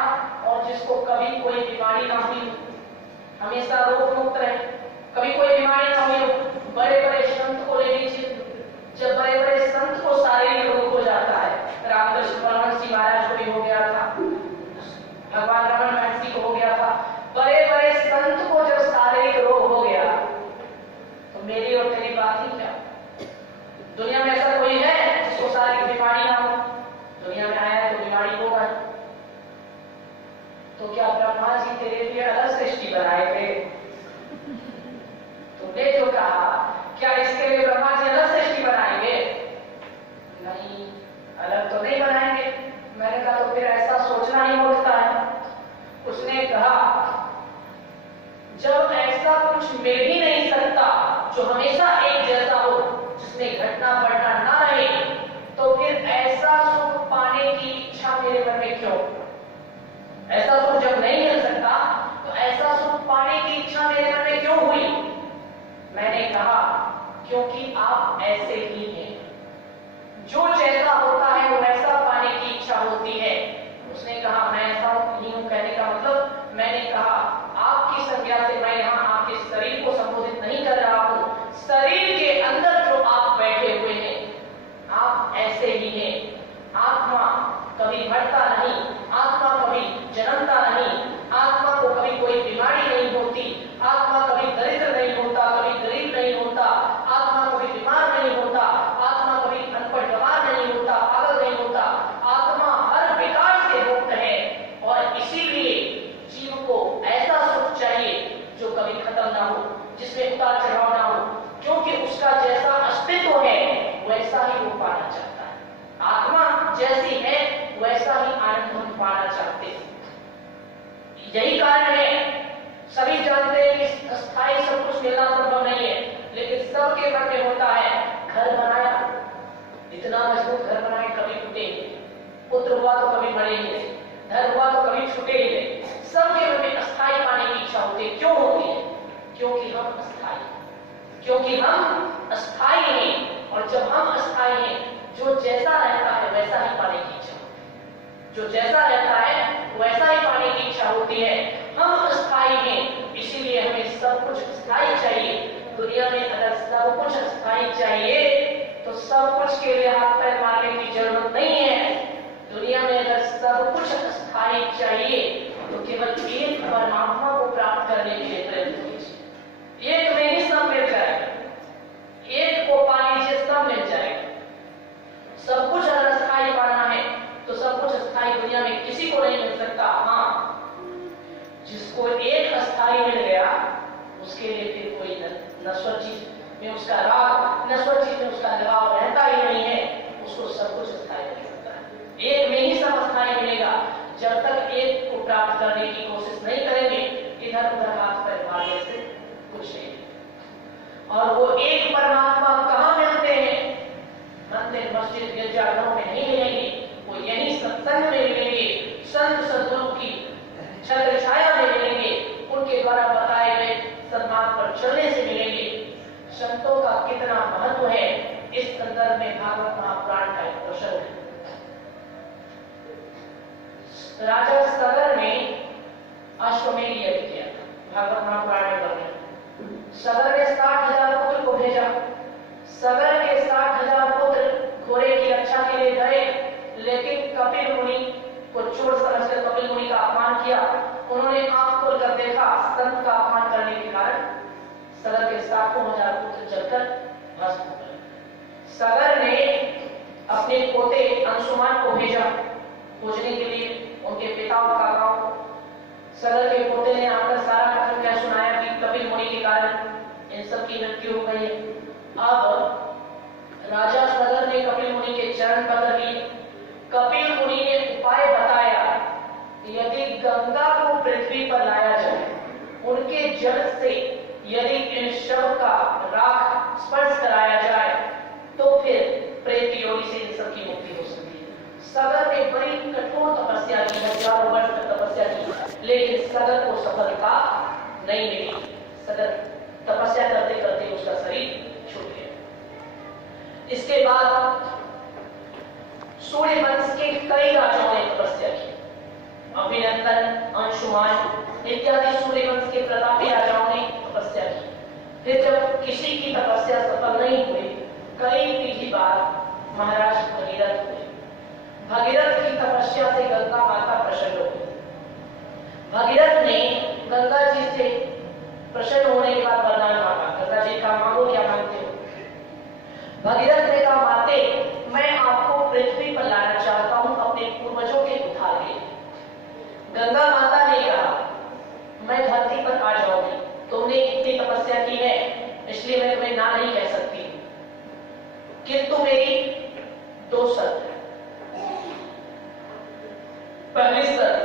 और जिसको कभी कोई बीमारी ना हुई, हमेशा रोग मुक्त रहे, कभी कोई बीमारी ना हुई? बड़े बड़े संत को ले लीजिए, जब बड़े बड़े संत को शारीरिक रोग हो जाता है, रामकृष्ण परमहंस जी महाराज को भी हो गया था, भगवान रमन महर्षि को हो गया था, बड़े बड़े संत को जब शारीरिक रोग हो गया तो मेरी और तेरी बात ही क्या? दुनिया में ऐसा कोई है जिसको शारीरिक बीमारी ना हो? दुनिया में आया है तो बीमारी होगा। तो क्या ब्रह्मा जी तेरे लिए अलग सृष्टि बनाए थे? तुमने जो कहा, क्या इसके लिए ब्रह्मा जी अलग सृष्टि बनाएंगे? नहीं, अलग तो नहीं बनाएंगे। मैंने कहा तो फिर ऐसा सोचना ही मूर्खता है। उसने कहा जब ऐसा कुछ मिल ही नहीं सकता जो हमेशा एक जैसा हो, जिसमें घटना बढ़ना ना रहे, तो फिर ऐसा सुख पाने की इच्छा मेरे मन में क्यों? ऐसा सुख जब नहीं मिल सकता तो ऐसा सुख पाने की इच्छा मेरे मन में क्यों हुई? मैंने कहा क्योंकि आप ऐसे ही हैं, जो जैसा होता है वो वैसा पाने की इच्छा होती है। उसने कहा मैं ऐसा नहीं हूं, कहने का मतलब मैंने कहा आपकी संज्ञा से मैं यहां आपके शरीर को संबोधित नहीं कर रहा हूं, शरीर के अंदर जो आप बैठे हुए हैं आप ऐसे ही हैं। आत्मा कभी बढ़ता नहीं, आत्मा कभी जन्मता नहीं, आत्मा को कभी कोई बीमारी नहीं होती, आत्मा कभी दरिद्र नहीं होता, कभी गरीब नहीं होता, आत्मा कभी बीमार नहीं होता, आत्मा कभी अनपढ़ गंवार नहीं होता, पागल नहीं होता, आत्मा हर विकार से मुक्त है। और इसीलिए जीव को ऐसा सुख चाहिए जो कभी खत्म ना हो, जिसमें उतार चढ़ाव ना हो, क्योंकि उसका जैसा अस्तित्व है वैसा ही वो पाना चाहता है। आत्मा जैसी है वैसा ही आनंद हम पाना चाहते हैं। यही कारण है, सभी जानते हैं कि अस्थायी सब कुछ मिलना संभव नहीं है, लेकिन सबके मन में होता है घर बनाया, इतना मजबूत घर बनाए कभी टूटे ही, पुत्र हुआ तो कभी मरे ही नहीं, धन हुआ तो कभी छूटे ही नहीं। सबके मन में अस्थायी पाने की इच्छा होती है। क्यों होती है? क्योंकि हम अस्थायी, क्योंकि हम अस्थायी हैं। और जब हम अस्थायी हैं, जो जैसा रहता है वैसा ही पाने की इच्छा होती है, जो जैसा रहता है वैसा ही पाने की इच्छा होती है। हम अस्थायी हैं, इसीलिए हमें सब कुछ अस्थायी चाहिए। दुनिया में अगर सब कुछ अस्थायी चाहिए तो सब कुछ के लिए हाथ पैर मारने की जरूरत नहीं है। दुनिया में अगर सब कुछ अस्थायी चाहिए तो केवल एक परमात्मा को प्राप्त करने के लिए प्रयत्न कीजिए। एक में ही सब मिल जाएगा, एक को पा लीजिए सब मिल जाएगा। सब कुछ अगर अस्थायी पाना है तो सब कुछ अस्थायी दुनिया में किसी को नहीं मिल सकता। हाँ, जिसको एक अस्थायी मिल गया उसके लिए फिर कोई नश्वर चीज में उसका राग, नश्वर चीज में उसका लगाव रहता ही नहीं है, उसको सब कुछ अस्थायी मिल सकता है। एक में ही सब अस्थायी मिलेगा। जब तक एक को प्राप्त करने की कोशिश नहीं करेंगे, इधर उधर हाथ पैर मारने से कुछ नहीं। और वो एक परमात्मा कहाँ मिलते हैं? मंदिर मस्जिद गिरजाघरों में नहीं मिलेंगे, वो यही सत्संग में मिलेंगे, संत सद्गुरु की छत्र छाया में मिलेंगे, उनके द्वारा बताए गए सन्मार्ग पर चलने से मिलेंगे। संतों का कितना महत्व है इस संदर्भ में भागवत महापुराण का एक प्रसंग है। राजा सगर ने अश्वमेध यज्ञ किया, भागवत महापुराण में वर्णन। सगर ने 60,000 पुत्र को भेजा। सगर के 60,000 पुत्र घोड़े की रक्षा के लिए गए, लेकिन कपिल मुनि को चोर समझकर कपिल मुनि का अपमान किया। उन्होंने आंख खोलकर देखा, संत का अपमान करने के कारण सगर के 60,000 पुत्र जलकर भस्म हो गए। सगर ने अपने पोते अंशुमान को भेजा खोजने के लिए उनके पिता और काकाओं को। सगर के पोते ने आकर सबकी मृत्यु हो गई है। अब राजा सगर ने कपिल मुनि के चरण पकड़ लिए। कपिल मुनि ने उपाय बताया, यदि गंगा को पृथ्वी पर लाया जाए, उनके जल से यदि इन शव का राख स्पर्श कराया जाए, तो फिर प्रेत योनि से इन सबकी मुक्ति हो सकती है। सगर ने बड़ी कठोर तपस्या की, हजारों वर्ष तक तपस्या की, लेकिन सगर को सफलता नहीं मिली। सगर तपस्या करते करते उसका शरीर छूट गया। इसके बाद सूर्य वंश के कई राजाओं ने तपस्या की। अभिनंदन, अंशुमान इत्यादि सूर्य वंश के प्रतापी राजाओं ने तपस्या की। फिर जब किसी की तपस्या सफल नहीं हुई, कई पीढ़ी बाद महाराज भगीरथ हुए। भगीरथ की तपस्या से गंगा माता प्रसन्न हुई। भगीरथ ने गंगा जी से प्रसन्न होने के बाद वरदान मांगा, गंगा जी का मांगो, क्या मांगते हो? भगीरथ ने कहा, माते, मैं आपको पृथ्वी पर लाना चाहता हूं अपने पूर्वजों के उद्धार के लिए। गंगा माता ने कहा, मैं धरती पर आ जाऊंगी, तुमने इतनी तपस्या की है इसलिए मैं तुम्हें ना नहीं कह सकती, किंतु मेरी दो शर्त है। पहली शर्त,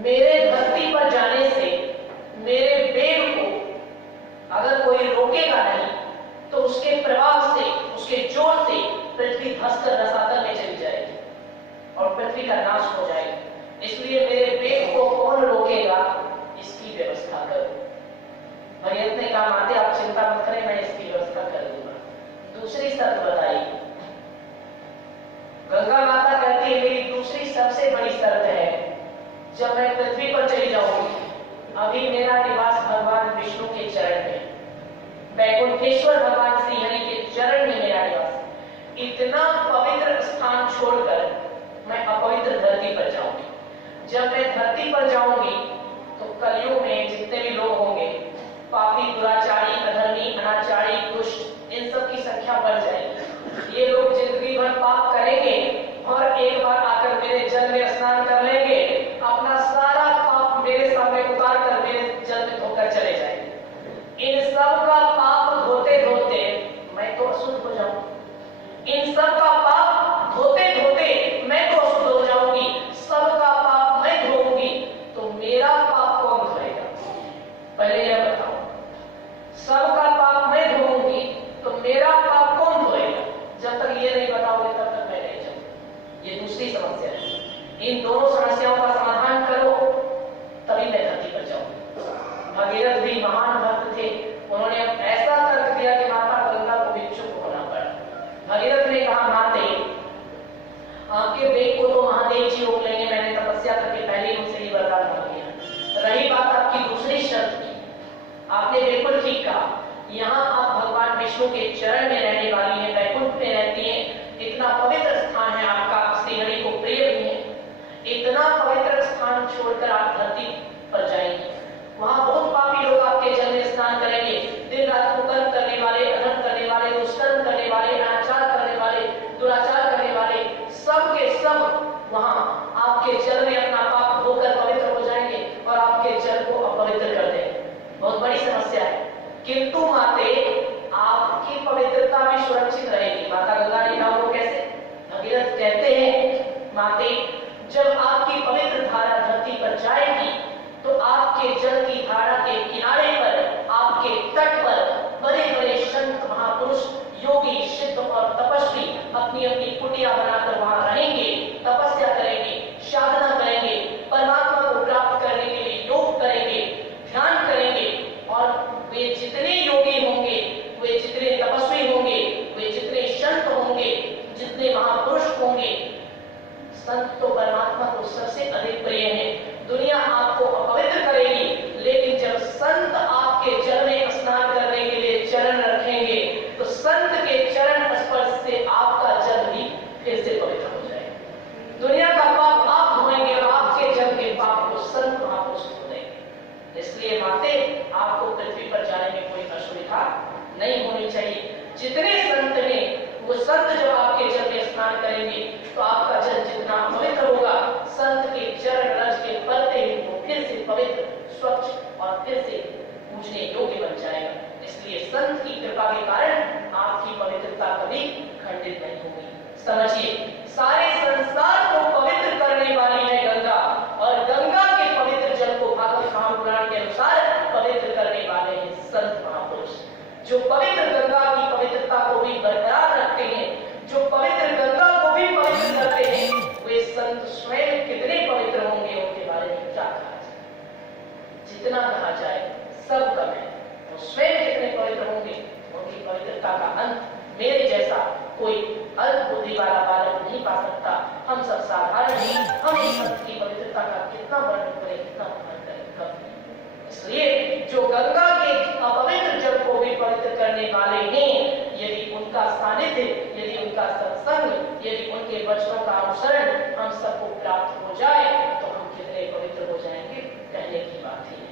मेरे धरती पर जाने से मेरे वेग को अगर कोई रोकेगा नहीं, तो उसके प्रभाव से, उसके जोर से पृथ्वी धंसकर रसातल में चली जाएगी और पृथ्वी का नाश हो जाएगा। इसलिए मेरे वेग को कौन रोकेगा, इसकी व्यवस्था करो। भगीरथ ने कहा, माते आप चिंता मत करें, मैं इसकी व्यवस्था कर दूंगा। दूसरी शर्त बताई। गंगा माता कहती है, मेरी दूसरी सबसे बड़ी शर्त है, जब मैं पृथ्वी पर चली जाऊंगी, अभी मेरा निवास भगवान विष्णु के चरण में, वैकुंठेश्वर भगवान श्री हरि के चरण में मेरा निवास। इतना पवित्र स्थान छोड़कर मैं अपवित्र धरती पर जाऊंगी। जब मैं धरती पर जाऊंगी तो कलयुग में जितने भी लोग होंगे, पापी, दुराचारी, अधर्मी, अनाचारी, दुष्ट, इन सब की संख्या बढ़ जाएगी। ये लोग जिंदगी भर पाप करेंगे और एक बार आकर मेरे जल में स्नान कर लेंगे, अपना सारा पाप मेरे सामने उतार कर मेरे जल में धोकर चले जाएंगे। इन सब का पाप धोते धोते मैं तो अशुद्ध हो जाऊंगी। इन सब का पाप धोते धोते मैं तो अशुद्ध हो जाऊंगी। सबका पाप मैं धोऊंगी, तो मेरा पाप कौन धोएगा? पहले यह बताओ, सबका पाप मैं धोऊंगी तो मेरा पाप कौन धोएगा? जब तक ये नहीं बताओगे तब तक मैं नहीं जाऊंगा। ये दूसरी समस्या है। इन दोनों समस्याओं का समाधान करो, तभी मैं धरती पर जाऊंगा। भगीरथ भी महान भक्त थे, उन्होंने ऐसा तर्क दिया कि माता गंगा को भी चुप होना पड़ा। भगीरथ ने कहा, माते, आपके वेग को तो महादेव जी रोक लेंगे, मैंने तपस्या करके पहले ही उनसे ही वरदान मांग लिया। रही बात आपकी दूसरी शर्त की, आपने बिल्कुल ठीक कहा, यहाँ आप भगवान विष्णु के चरण में रहने वाली है, वैकुंठ में रहती है, इतना पवित्र स्थान है आपका, श्री हरि को प्रिय भी है। इतना पवित्र स्थान छोड़कर आप धरती पर जाएंगे, वहां बहुत पापी लोग आपके जल में स्नान करेंगे। दिन रात कुकर्म करने वाले, अधर्म करने वाले, दुष्कर्म करने वाले, अनाचार करने वाले, दुराचार करने वाले, सब के सब वहां आपके जल में अपना पाप धोकर पवित्र हो जाएंगे और आपके जल को अपवित्र कर देंगे। बहुत बड़ी समस्या है, किंतु माते, आपकी पवित्रता भी सुरक्षित रहेगी। माता गंगा ने कहा, वो कैसे? भगीरथ कहते हैं, माते, जब आपकी पवित्र धारा धरती पर जाएगी, तो आपके जल की धारा के किनारे पर, आपके तट पर बड़े बड़े संत, महापुरुष, योगी, सिद्ध और तपस्वी अपनी अपनी कुटिया बनाकर वहां रहेंगे, तपस्या करेंगे, साधना करेंगे, परमात्मा को प्राप्त करने के लिए योग करेंगे, ध्यान करेंगे। और वे जितने योगी होंगे, वे जितने तपस्वी होंगे, वे जितने संत होंगे, जितने महापुरुष होंगे, संत तो परमात्मा को सबसे अधिक प्रिय है। दुनिया आपको अपवित्र करेगी, लेकिन जब संत आपके जल में स्नान करने के लिए चरण रखेंगे, तो संत के चरण स्पर्श से आपका जल भी फिर से पवित्र हो जाएगा। दुनिया का पाप आप धोएंगे और आपके जल के पाप को संत महापुरुष धो देंगे। इसलिए माते, आपको पृथ्वी पर जाने में कोई असुविधा नहीं होनी चाहिए। जितने संत हैं, वो संत जब आपके जल में स्नान करेंगे, तो आपका जल जितना पवित्र होगा, संत के चरण रज के पड़ते ही वो फिर से पवित्र, स्वच्छ और फिर से पूजने योग्य बन जाएगा। कृपा के कारण आपकी पवित्रता कभी खंडित नहीं होगी। समझिए, सारे संसार को पवित्र करने वाली है गंगा, और गंगा के पवित्र जल को भागवत महापुराण के अनुसार पवित्र करने वाले हैं संत महापुरुष, जो पवित्र गंगा की पवित्रता को भी बरकरार रखते हैं, जो पवित्र गंगा को भी पवित्र करते हैं। वे संत स्वयं कितने पवित्र होंगे, उनके बारे में क्या कहा जाए? जितना कहा जाए सब कम है। वो स्वयं कितने पवित्र होंगे, उनकी पवित्रता का अंत मेरे जैसा कोई अल्प बुद्धि वाला बालक नहीं पा सकता। हम सब साधारण हैं, हम इस संत की पवित्रता का कितना वर्णन करें, कितना वर्णन करें, कब। इसलिए जो गंगा के अपवित्र जल को भी पवित्र करने वाले हैं, यदि उनका सानिध्य, यदि उनका सत्संग, यदि उनके वचनों का अनुसरण हम सबको प्राप्त हो जाए, तो हम कितने पवित्र हो जाएंगे, कहने की बात ही है।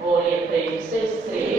बोलिए प्रेम से श्री